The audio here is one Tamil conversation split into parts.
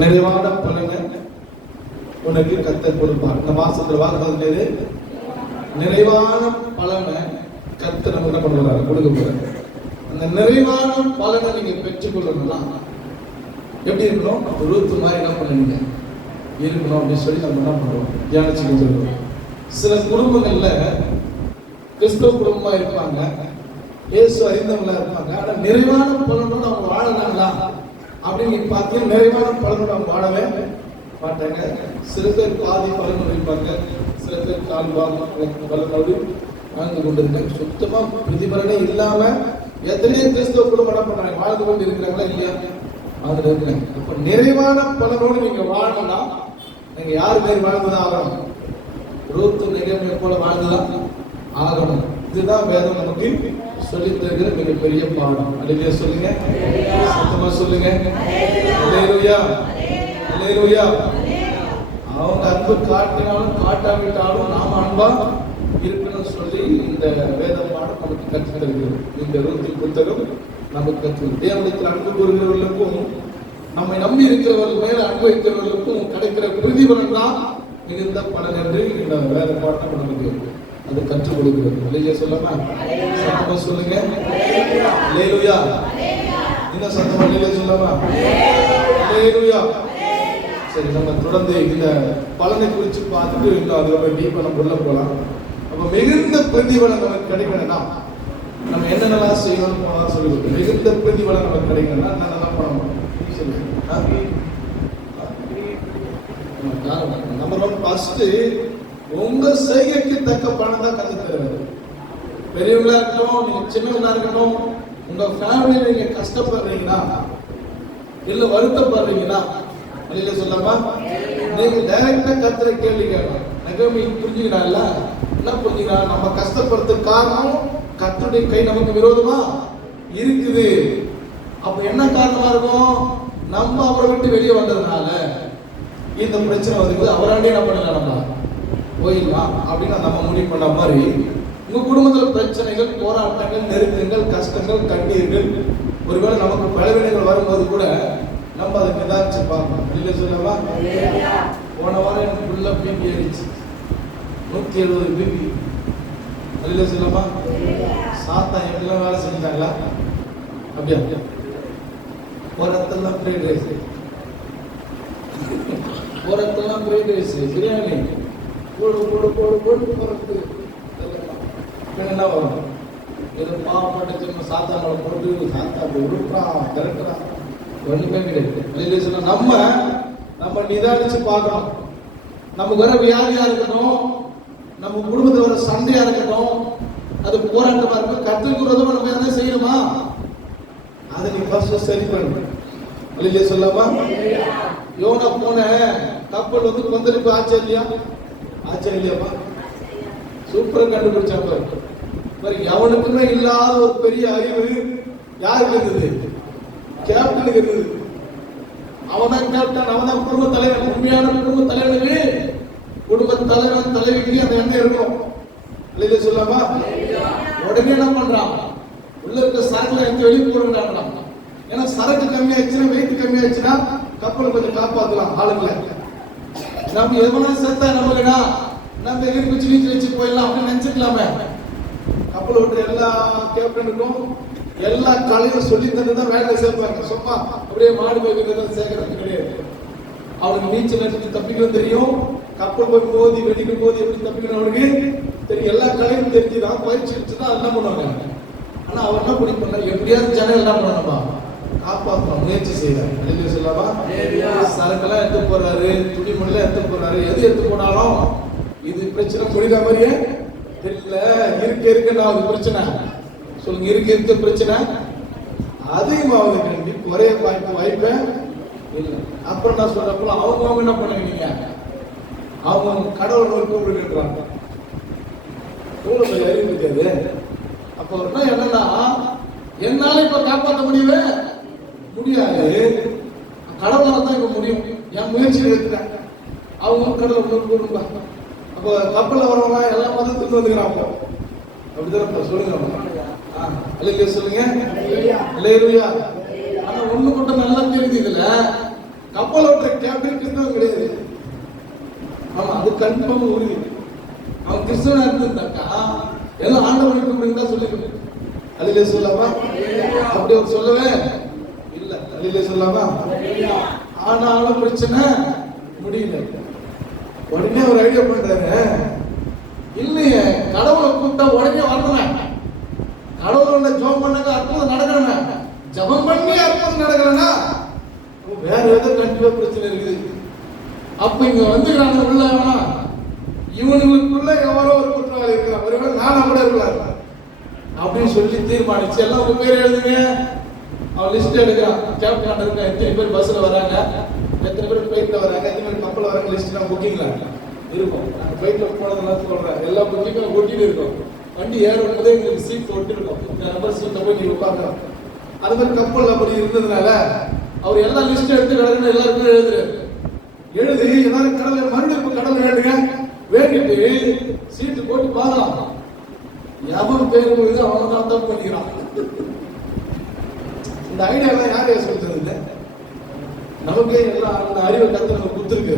நிறைவான பலனை உனக்கு கர்த்தர் கொடுப்பார். இந்த மாசத்துல வாக்குறது நிறைவான பலனை கர்த்தர் நம்ம என்ன பண்ணுவாரு, கொடுக்க போறாரு. அந்த நிறைவான பலனை நீங்க பெற்றுக்கொள்ளணும்னா எப்படி இருக்கணும்? ரூத் மாதிரி என்ன பண்ணுவீங்க இருக்கணும் அப்படின்னு சொல்லி நம்ம என்ன பண்ணுவோம், தியானிச்சுக்கிட்டு இருக்கோம். சில குடும்பங்கள்ல கிறிஸ்தவ குடும்பமா இருப்பாங்க, இயேசு அறிந்தவங்களா இருப்பாங்க, ஆனா நிறைவான பலனோட அவங்க வாழலாங்களா அப்படின்னு பார்த்தீங்கன்னா நிறைவான பலனோட அவங்க வாழவே மாட்டாங்க. சில பேர் பாதி பலனோடு இருப்பாங்க, சில பேர் கால் பலனோடு வாழ்ந்து கொண்டு இருக்காங்க. சுத்தமா பிரதிபலனே இல்லாம எத்தனையோ கிறிஸ்தவ குடும்பம் என்ன பண்றாங்க, வாழ்ந்து கொண்டு இருக்கிறாங்களா இல்லையா? அவங்க இருக்கிறாங்க. அப்ப நிறைவான பலனோடு நீங்க வாழணும்னா நீங்க யாரு பேர் வாழ்ந்துதான் ஆகணும், ரூத் நெகேமியா போல வாழ்ந்துதான் ஆகணும். இதுதான் வேதம் நமக்கு சொல்லி தருகிற மிகப்பெரிய பாடம். அல்லேலூயா சொல்லுங்க, சத்தமா சொல்லுங்க. அல்லேலூயா, அல்லேலூயா. அவங்க அன்பு காட்டினாலும் காட்டாவிட்டாலும் நாம அன்பா இருக்கணும்னு சொல்லி இந்த வேத பாடம் நமக்கு கற்றுத் தருகிறது. இந்த ரூத்தின் புத்தகம் நமக்கு கற்றுக் தேவனத்தில் அன்பு கூறுகிறவர்களுக்கும் நம்மை நம்பி இருக்கிறவர்கள் மேல அன்பு வைக்கிறவர்களுக்கும் கிடைக்கிற பிரதிபலன் தான் மிகுந்த பலன் என்று இந்த வேத பாடம் நமக்கு அது கற்றுக் கொடுக்கிறது. அல்லேலூயா சொல்லமா, சத்தமா சொல்லுங்க. அல்லேலூயா, இன்னும் சத்தமா அல்லேலூயா சொல்லமா. அல்லேலூயா. சரி, நம்ம தொடர்ந்து இந்த பலனை குறித்து பார்த்துட்டு இன்னும் அது ரொம்ப டீப்பா நம்ம உள்ள போலாம். அப்ப மிகுந்த பிரதிபலன் நமக்கு கிடைக்கணும்னா நம்ம என்னென்னலாம் செய்யணும்னு போலாம் சொல்லி கொடுத்து மிகுந்த பிரதிபலன் நமக்கு கிடைக்கணும்னா என்னென்னலாம் பண்ணணும் நம்ம ஃபர்ஸ்ட் உங்க செய்கைக்கு தக்க பணம் தான் கத்து தருவது. பெரியவங்களா இருக்கட்டும், நீங்க சின்னவங்களா இருக்கட்டும், உங்க ஃபேமிலியில நீங்க கஷ்டப்படுறீங்கன்னா இல்ல வருத்தப்படுறீங்கன்னா வெளியில சொல்லாமா நீங்க டைரக்டா கத்துற கேள்வி கேட்கணும். நகமி புரிஞ்சுக்கிறான்ல, என்ன புரிஞ்சுக்கிறா, நம்ம கஷ்டப்படுறதுக்கு காரணம் கர்த்தருடைய கை நமக்கு விரோதமா இருக்குது. அப்ப என்ன காரணமா இருக்கும், நம்ம அவரை விட்டு வெளியே வந்ததுனால இந்த பிரச்சனை வருது. அவராண்டே என்ன பண்ணல, நம்ம போயிடலாம் அப்படின்னு நம்ம முடிவு பண்ண மாதிரி உங்க குடும்பத்தில் பிரச்சனைகள், போராட்டங்கள், நெருக்கங்கள், கஷ்டங்கள், கண்ணீர்கள், ஒருவேளை நமக்கு பலவீனங்கள் வரும்போது கூட நம்ம அதை நிதானிச்சு பார்ப்போம். இல்லை சொல்லவா, போன வாரம் எனக்கு ஃபுல்லா பிபி ஏறிச்சு, 170 பிபி. இல்லை சொல்லமா, சாத்தா எப்படிலாம் வேலை செஞ்சாங்களா? அப்படியா? போறதெல்லாம் ஃப்ரைட் ரைஸ், போறதெல்லாம் ஃப்ரைட் ரைஸ், பிரியாணி போடு போடு போடு போட்டு போறது என்ன வரும்? ஏதோ பாவப்பட்ட சின்ன சாத்தாங்களை போட்டு சாத்தா அப்படி உருட்டுறான், திரட்டுறான், ஒண்ணுமே கிடையாது. வெளியில சொன்னா நம்ம நிதானிச்சு பார்க்கணும். நமக்கு வர வியாதியா இருக்கட்டும், நம்ம குடும்பத்தில் வர சண்டையா இருக்கட்டும், அது போராட்டமா இருக்கும், கற்றுக்கிறதும் நம்ம என்ன செய்யணுமா அதை நீ ஃபர்ஸ்ட் சரி பண்ணு. வெளியில சொல்லாமா, யோனா போன கப்பல் வந்து கொந்தளிப்பு ஆச்சா இல்லையா? ஆச்சரியம் இல்லையாப்பா? சூப்பர் கண்டுபிடிச்சாப்ப. எவனுக்குமே இல்லாத ஒரு பெரிய அறிவு யாருக்கு இருந்தது? கேப்டனுக்கு இருந்தது. அவன் தான் கேப்டன், அவன் தான் குடும்ப தலைவன். உண்மையான குடும்ப தலைவனுக்கு, குடும்ப தலைவன் தலைவிக்கு அந்த எண்ணம் இருக்கும். வெளியில சொல்லாமா, உடனே என்ன பண்றான், உள்ள இருக்க சரக்குல எடுத்து வெளியே போடுறான். ஏன்னா சரக்கு கம்மியாச்சுன்னா, வெயிட் கம்மியாச்சுன்னா கப்பல் கொஞ்சம் காப்பாத்தலாம் ஆளுங்களை. நம்ம எவனா செத்தா நம்மளா நம்ம எகிரி நீச்சல் வச்சு போயிடலாம் அப்படின்னு நினைச்சுக்கலாமே. கப்பல் ஓட்டுற எல்லா கேப்டனுக்கும் எல்லா கலையும் சொல்லி தந்துதான் வேலையை சேர்ப்பாங்க. சும்மா அப்படியே மாடு போய் சேர்க்கறது கிடையாது. அவனுக்கு நீச்சல் அடிச்சு தப்பிக்கணும் தெரியும், கப்பல் போய் மோதி வெடிக்கும் போது எப்படி தப்பிக்கணும் அவனுக்கு தெரியும். எல்லா கலையும் தெரிஞ்சுதான், பயிற்சி வச்சுதான் என்ன பண்ணுவாங்க. ஆனா அவர் என்ன பண்ணி பண்ண, எப்படியாவது ஜனம் என்ன பண்ணணுமா காப்பாற்றணும் முயற்சி செய்யறாரு. வெளியில சொல்லாமா, சரக்கெல்லாம் எடுத்து போறாரு, துணிமணிலாம் எடுத்து போறாரு. எது எடுத்து போனாலும் இது பிரச்சனை முடிகிற மாதிரியே தெரியல. இருக்க அது பிரச்சனை சொல்லுங்க, இருக்க பிரச்சனை அதிகமாவது கண்டி குறைய வாய்ப்பே இல்லை. அப்புறம் நான் சொல்றப்ப அவங்க என்ன பண்ணுவீங்க, அவங்க கடவுள் நோக்கி கூப்பிடுறாங்க. அறிவு இருக்காது. அப்ப என்னன்னா என்னால இப்ப காப்பாற்ற முடியவே முடியாது, கடவுளால தான் இப்ப முடியும். என் முயற்சி எடுத்துட்டாங்க, அவங்க கடவுள் நோக்கி கூப்பிடுங்க. அப்ப கப்பல்ல வரவங்க எல்லா மதத்துக்கு வந்துக்கிறாங்க. அப்படிதான் சொல்லுங்க. அல்லேலூயா சொல்லுங்க. அல்லேலூயா. ஆனா ஒண்ணு மட்டும் நல்லா தெரியுது, இதுல கப்பல் ஓட்டுற கேப்டன் கிறிஸ்தவன் கிடையாது. ஆமா, அது கன்ஃபார்ம் உறுதி. அவன் கிறிஸ்தவனா இருந்திருந்தாக்கா எல்லாம் ஆண்டவனுக்கு அப்படின்னு தான் சொல்லிக்கணும். அல்லேலூயா சொல்லாமா? அப்படி அவர் சொல்லவே இல்ல. அல்லேலூயா சொல்லாமா? ஆனாலும் பிரச்சனை முடியல. உடனே ஒரு ஐடியா பண்றாரு, இல்லையே கடவுளை கூப்பிட்டா உடனே வரணும், கடவுளோட ஜெபம் பண்ணாக்க அற்புதம் நடக்கணும், ஜெபம் பண்ணி அற்புதம் நடக்கலன்னா வேற ஏதோ கண்டிப்பா பிரச்சனை இருக்குது. அப்ப இங்க வந்துக்கிறாங்க உள்ள, இவனுக்குள்ள எவரோ ஒரு குற்றவாளி இருக்கிறான், ஒருவேளை நானா கூட இருக்கலாம் அப்படின்னு சொல்லி தீர்மானிச்சு எல்லாம் உங்க பேர் எழுதுங்க. அவன் லிஸ்ட் எடுக்கிறான். கேப்டன் இருக்க எத்தனை பேர் பஸ்ல வராங்க, எத்தனை பேர் ஃபிளைட்ல வராங்க, எத்தனை பேர் கப்பல்ல வராங்க, லிஸ்ட் நான் புக்கிங்ல இருக்கும். நான் ஃபிளைட்ல போனதெல்லாம் சொல்றேன், எல்லா புக்கிங்கும் ஒட்டிட்டு இருக்கும். வண்டி ஏறும் போதே எங்களுக்கு சீட் ஒட்டி இருக்கும், இந்த நம்பர் சீட்ல போய் நீங்க உட்கார்ந்து. அது மாதிரி கப்பல் அப்படி இருந்ததுனால அவர் எல்லா லிஸ்ட் எடுத்து கிடக்குன்னு எல்லாருக்கும் எழுதி எல்லாரும் கடவுள் மறுபடியும் கடவுள் வேண்டுங்க, வேண்டிட்டு சீட்டு போட்டு பார்க்கலாம். எவன் பேர் போகுது அவன் தான் தப்பு பண்ணிக்கிறான். இந்த ஐடியா எல்லாம் யாரையா சொல்றது? நமக்கே எல்லாம் அந்த அறிவை கத்து நம்ம கொடுத்துருக்கு.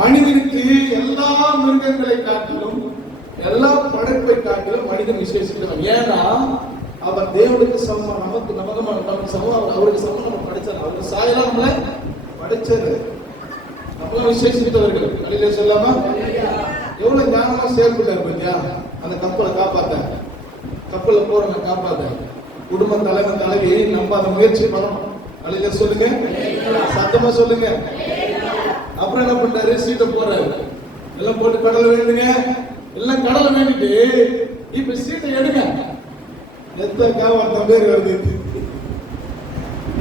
மனிதனுக்கு எல்லா மிருகங்களை காட்டிலும் எல்லா படைப்பை காட்டிலும் மனிதன் விசேஷிக்கிறான். ஏன்னா அவர் தேவனுக்கு சமம், நமக்கு சமம், அவருக்கு சமம் நம்ம படைச்சார். அவருக்கு சாயலாம் நம்மளை படைச்சாரு. நம்மளாம் விசேஷித்தவர்கள். அல்லேலூயா சொல்லாமா? எவ்வளவு ஞானமா செயல்பட்டார் பத்தியா? அந்த கப்பலை காப்பாத்த, கப்பல்ல போறவங்க காப்பாத்த, குடும்ப தலைமை தலைவி நம்ம அதை முயற்சி பண்ணணும். அல்லேலூயா சொல்லுங்க, சத்தமா சொல்லுங்க. அப்புறம் என்ன பண்றாரு? சீட்டை போறாரு, எல்லாம் போட்டு கடலை வேண்டுங்க, எல்லாம் கடலை வேண்டிட்டு இப்ப சீட்டை எடுங்க. எத்தக்கா ஒருத்த பேர் வருது,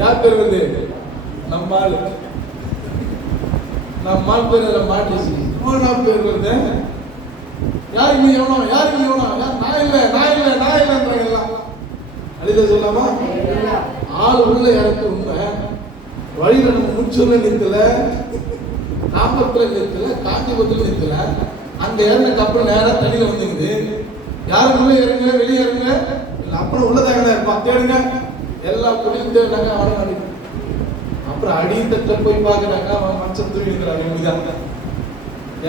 யார் பேர் வருது? நம்ம ஆளு, நம்ம ஆள் பேர் மாட்டிச்சு. பேர் வருது, யாரு நீ எவனோ, யாரு நீ எவனோ, நான் இல்ல நான் இல்ல நான் இல்லைன்றாங்க எல்லாம். அல்லேலூயா சொல்லாமா? ஆள் உள்ள இறக்கு உண்மை. வழியில நம்ம முச்சூர்ல நிறுத்தல, நாமக்கல்ல நிறுத்தல, காஞ்சிபுரத்துல நிறுத்தல. அந்த இறந்த கப்பல் நேரா தண்ணியில வந்துக்குது. யாருக்குள்ள இறங்க, வெளியே இறங்க, அப்புறம் உள்ளதாக இருப்பான் தேடுங்க, எல்லா குடியும் தேடினாங்க. அவனை அப்புறம் அடித்தட்ட போய் பார்க்கறாங்க, அவன் மனுஷன் தூங்கி இருக்கிறான். இவங்க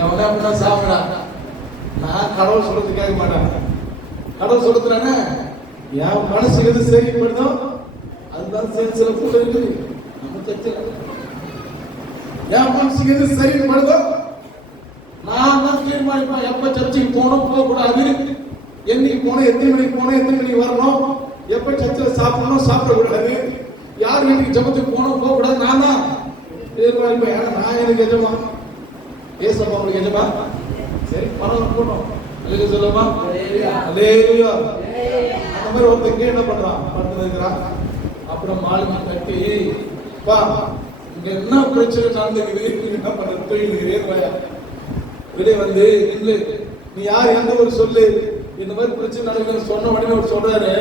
எவனா அப்படின்னா சாப்பிடான். நான் கடவுள் சொல்றது கேட்க மாட்டேன். கடவுள் சொல்றதுனானே என் மனசுக்கு எது சரிப்படுதோ அதுதான் சில கூட இருக்குது. நம்ம சர்ச்சை என் மனசுக்கு எது சரிப்படுதோ நான் தான் தீர்மானிப்பேன். எப்ப சர்ச்சைக்கு போகணும், போகக்கூடாது, என்னைக்கு போனோம், எத்தனை மணிக்கு போனோம், எத்தனை மணிக்கு வரணும், எப்ப சர்ச்சில் சாப்பிடணும், சாப்பிடக்கூடாது, யார் வீட்டுக்கு ஜபத்துக்கு போகணும், போகக்கூடாது, நான் தான் தீர்மானிப்பேன். ஏன்னா நான் எனக்கு எஜமா, ஏசப்பா உங்களுக்கு எஜமா. சரி பரவாயில்ல போட்டோம். அல்லேலூயா சொல்லுமா? அல்லேலூயா. அந்த மாதிரி ஒருத்தங்க என்ன பண்றான், படுத்து இருக்கிறான். அப்புறம் மாலுமா கட்டி, பா இங்க என்ன பிரச்சனை நடந்துக்குது, என்ன பண்ற தூங்கிக்கிறேன். வெளியே வந்து நின்று நீ யார், எந்த ஒரு சொல்லு, இந்த மாதிரி பிரச்சனை நடக்குதுன்னு சொன்ன உடனே அவர் சொல்றாரு,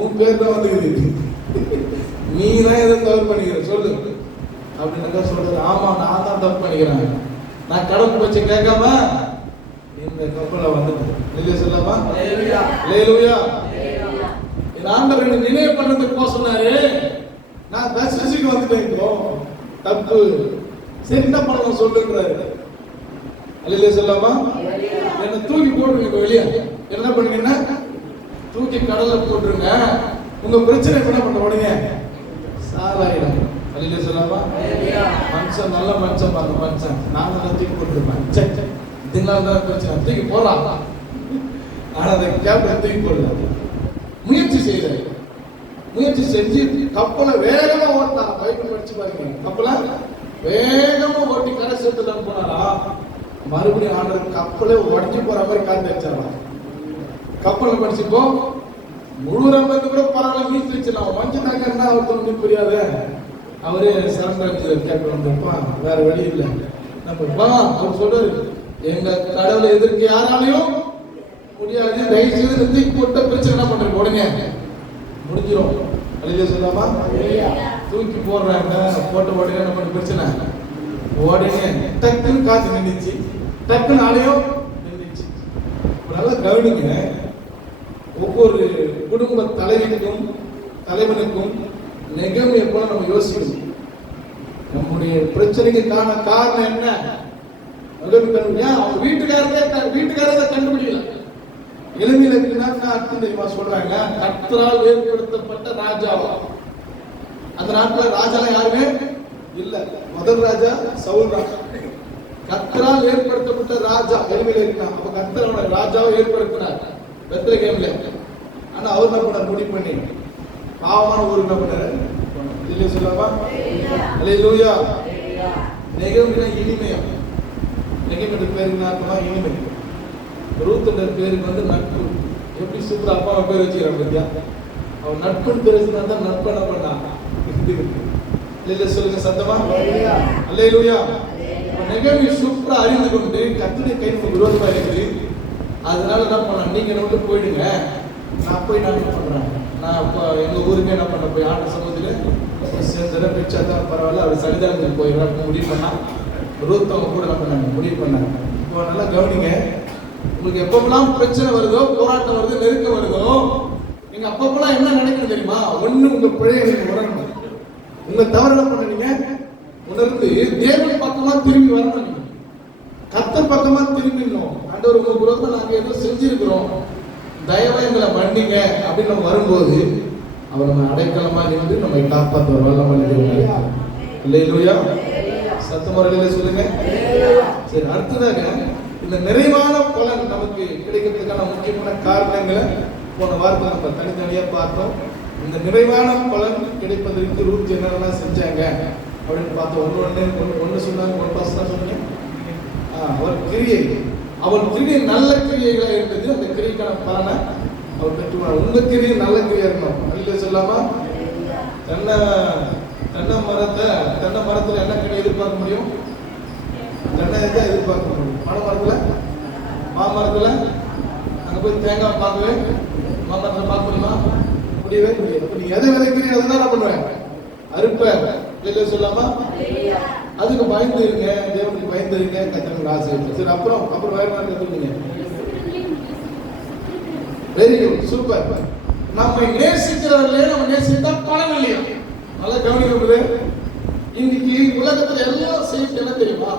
உன் பேர் தான் வந்துக்குது, நீ தான் எதை தவறு பண்ணிக்கிற சொல்லு அப்படின்னு சொல்றாரு. ஆமா நான் தான் தப்பு பண்ணிக்கிறேன், நான் கடவுள் வச்சு கேட்காம இந்த கப்பலை வந்துட்டேன். இல்லையா சொல்லாமா? அல்லேலூயா. இந்த ஆண்டவர் நினைவு பண்ணதுக்கு சொன்னாரு, நான் தரிசிக்கு வந்துட்டேன், இப்போ தப்பு, சரி என்ன பண்ணணும் சொல்லுங்கிறாரு. அல்லேலூயா சொல்லாமா? என்ன தூக்கி போட்டுருங்க வெளியே, என்ன பண்ணுங்கன்னா தூக்கி கடலை போட்டுருங்க, உங்க பிரச்சனை என்ன பண்ண உடனே சாராயிடும். அல்லேலூயா சொல்லாமா? மனுஷன் நல்ல மனுஷன் பாருங்க, மனுஷன் நான் தான் தூக்கி போட்டுருப்பேன், இதனால தான் பிரச்சனை, தூக்கி போடலாம். ஆனா அதை கேப்டன் தூக்கி போடல, முயற்சி செய்யல. முயற்சி செஞ்சு கப்பலை வேகமா ஓட்டான். பைபிள் படிச்சு பாருங்க, கப்பலை வேகமா ஓட்டி கரை சேர்த்துல போனாரா, மறுபடியும் ஆண்டவர் கப்பலே உடஞ்சி போற மாதிரி காத்து வச்சாராம். கப்பலை படிச்சுப்போ முழுவதும் கூட பரவாயில்ல, மீட் வச்சிடலாம். மஞ்சள் என்ன அவருக்கு புரியாது, அவரே சரண்டர் கேப்டன் வந்திருப்பா, வேற வழி இல்லை. நம்ம அவர் சொல்றாரு, எங்க கடவுளை எதிர்க்க யாராலையும் முடியாது, தயவு செய்து தூக்கி போட்ட பிரச்சனை என்ன பண்றீங்க உடனே முடிஞ்சிடும். அல்லேலூயா சொல்லாமா? தூக்கி போடுறாங்க, போட்ட உடனே என்ன பண்ண பிரச்சனை, உடனே டக்குன்னு காத்து நின்றுச்சு, டக்குன்னு ஆலையும் நின்றுச்சு. நல்லா கவனிங்க, ஒவ்வொரு குடும்ப தலைவனுக்கும் தலைவனுக்கும் நெகமையை போல நம்ம யோசிக்கணும். நம்முடைய பிரச்சனைக்கு காரணம் என்ன? அவங்க வீட்டுக்காரரை கண்டுபிடிக்கல. எளிமையில அர்த்தம் தெரியுமா சொல்றாங்க? கர்த்தரால் ஏற்படுத்தப்பட்ட ராஜாவா. அந்த நாட்டில் ராஜாலாம் யாருமே இல்ல. முதல் ராஜா சவுல் ராஜா. கர்த்தரால் ஏற்படுத்தப்பட்ட ராஜா எளிமையில இருக்கான். அப்ப கர்த்தரோட ராஜாவை ஏற்படுத்தினார் பெத்லகேம்ல. ஆனா அவர் என்ன பண்ண முடிவு பண்ணி பாவமான ஊர் என்ன பண்ணாரு? இல்லையா சொல்லவா? அல்லேலூயா. நெகேமியா இனிமையா. நெகேமியா பேருக்கு அர்த்தமா இனிமை. ரூத்துன்ற பேருக்கு வந்து நட்பு. எப்படி சூப்பரா அப்பா பேர் வச்சுக்கிறான் பத்தியா? அவன் நட்புன்னு பேசுனா தான் நட்பு என்ன பண்ணா? இல்ல சொல்லுங்க சத்தமா. அல்லேலூயா. நெகேமியா சூப்பரா அறிந்து கொண்டு கர்த்தருடைய கை விரோதமா இருக்குது. அதனால என்ன பண்ண, நீங்க என்ன போயிடுங்க, நான் போய் நான் என்ன பண்றேன், நான் அப்போ எங்க ஊருக்கு என்ன பண்ண போய் ஆண்டு சமூகத்துல சேர்ந்துட பிச்சாதான் பரவாயில்ல, அவர் சன்னிதானத்துக்கு போயிடுறாரு முடிவு பண்ணா. ரூத்தவங்க கூட என்ன பண்ணாங்க, முடிவு பண்ணாங்க. இப்போ நல்லா கவனிங்க. உங்களுக்கு எப்பப்பெல்லாம் பிரச்சனை வருதோ, போராட்டம் வருது, நெருக்கம் வருதோ, நீங்க அப்பப்பெல்லாம் என்ன நினைக்கணும் தெரியுமா? ஒண்ணு உங்க பிழையை நீங்க உணரணும். உங்க தவறு என்ன பண்ணுவீங்க உணர்ந்து தேவன் பக்கமா திரும்பி வரணும். கர்த்தர் பக்கமா திரும்பிடணும். ஆண்டவர் உங்களுக்கு விரோதமா நாங்க ஏதோ செஞ்சிருக்கிறோம், தயவா எங்களை மன்னிங்க அப்படின்னு நம்ம வரும்போது அவர் நம்ம அடைக்கலமா இருந்து நம்மை காப்பாற்ற வல்லமையுள்ளவர். அல்லேலூயா. சத்தமுறையில சொல்லுங்க. சரி, அடுத்ததாக இந்த நிறைவான பலன் நமக்கு கிடைக்கிறதுக்கான முக்கியமான காரணங்களை போன வாரத்தில் நம்ம தனித்தனியா பார்த்தோம். இந்த நிறைவான பலன் கிடைப்பதற்கு ரூத் என்னெல்லாம் செஞ்சாங்க அப்படின்னு பார்த்தோம். ஒன்று சொன்னாங்க, ஒரு பாசம் சொன்னீங்க. அவர் கிரியை, அவள் கிரியை நல்ல கிரியைகளாக இருந்தது. அந்த கிரியைக்கான பலனை அவர் பெற்றுவார். உங்க கிரியை நல்ல கிரியா இருக்கணும். நல்ல சொல்லாமா? தென்னை மரத்துல என்ன கனி எதிர்பார்க்க முடியும்? தென்னை தான் எதிர்பார்க்க முடியும். பனை மரத்துல, மாமரத்துல அங்க போய் தேங்காய் பார்க்கவே, மாமரத்துல பார்க்க முடியுமா? முடியவே முடியாது. நீ எதை விதைக்கிறீங்க அதுதான் நான் பண்ணுவேன், அறுப்பேன். இல்ல சொல்லாமா? அதுக்கு பயந்து இருங்க, தேவனுக்கு பயந்து இருங்க, கர்த்தருக்கு ஆசை. சரி, அப்புறம் வேற மாதிரி கத்துக்கீங்க. Very good, super. நம்ம நேசிக்கிறவர்களே நம்ம நேசித்தா பலன் இல்லையா? நல்லா கவனிக்கிறது. இன்னைக்கு உலகத்துல எல்லாம் செய்ய என்ன தெரியுமா?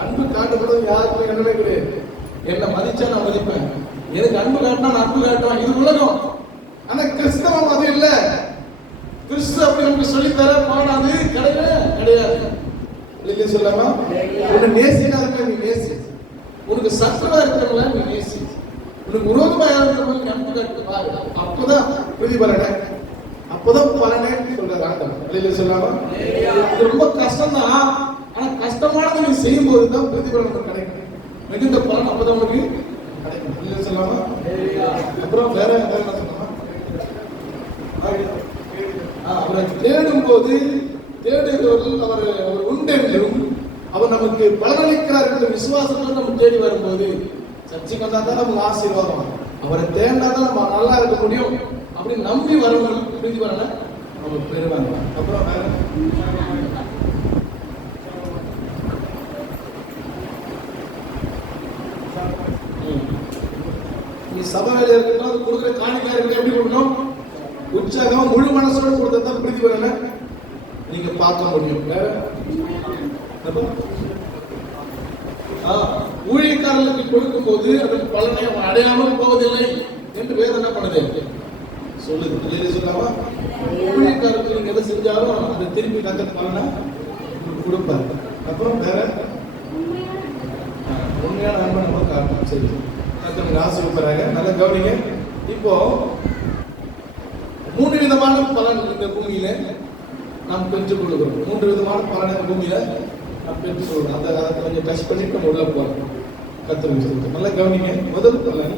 அன்பு காட்டப்படும் யாருக்கும் என்னமே கிடையாது. என்ன மதிச்சா நான் மதிப்பேன், எனக்கு அன்பு காட்டினா நான் அன்பு காட்டுவேன். இது உலகம். ஆனா கிறிஸ்தவம் அது இல்ல. கிறிஸ்து அப்படி நமக்கு சொல்லித்தர பாடாது, கிடையாது. இல்லையா சொல்லாமா? உன்னை நேசிக்காதவங்க நீ நேசி, உனக்கு சத்துவா இருக்கிறவங்கள நீ நேசி, உனக்கு விரோதமா இருக்கிறவங்க நீ அன்பு காட்டு பாரு. அப்பதான் பிரதிபலனை, அப்பதான் பலனே சொல்றாரு ஆண்டவர். இல்லையா சொல்லாமா? இது ரொம்ப கஷ்டம் தான். ஆனா கஷ்டமானதை நீ செய்யும் போதுதான் பிரதிபலன் கிடைக்கும். மிகுந்த பலன் அப்பதான் உனக்கு கிடைக்கும். இல்லையா சொல்லாமா? அப்புறம் வேற என்ன சொன்னா, அவரை தேடும் போது தேடுகிறவர்கள் அவர் உண்டென்றும் அவர் நமக்கு பலனளிக்கிறார் என்ற விசுவாசத்தில் நம்ம தேடி வரும்போது சர்ச்சைக்கு வந்தா தான் நமக்கு ஆசீர்வாதம். அவரை தேடினா தான் நம்ம நல்லா இருக்க முடியும் அப்படின்னு நம்பி வரவங்களுக்கு புரிஞ்சு வரல நம்ம பெறுவாங்க. அப்புறம் வேற நீ சபை வேலை இருக்கட்டும், அது கொடுக்குற காணிக்கையா இருக்கு, எப்படி கொடுக்கணும்? உற்சாகம் முழு மனசோட கொடுத்தா தான் பிரதி வரல நீங்க பார்க்க முடியும். ஊழியக்காரர்களுக்கு கொடுக்கும் போது அதற்கு பலனை அடையாமல் போவதில்லை என்று வேதம் என்ன பண்ணுது சொல்லுது. சொல்லாமா? ஊழியக்காரர்களுக்கு நீங்க எதை செஞ்சாலும் அதை திரும்பி கத்த பலனை கொடுப்பாரு. அப்புறம் வேற உண்மையான நண்பன் நம்ம காரணம். சரி, கத்தனுக்கு ஆசீர்வதிப்பாங்க. நல்லா கவனிங்க. இப்போ 3 விதமான பலன் இந்த பூமியில நாம் பெற்றுக் கொள்கிறோம். 3 விதமான பலனை இந்த பூமியில நாம் பெற்றுக் கொள்கிறோம். அந்த அதை கொஞ்சம் டச் பண்ணிட்டு நம்ம உள்ள போறோம். கர்த்தருக்கு நல்லா கவனிங்க. முதல் பலன்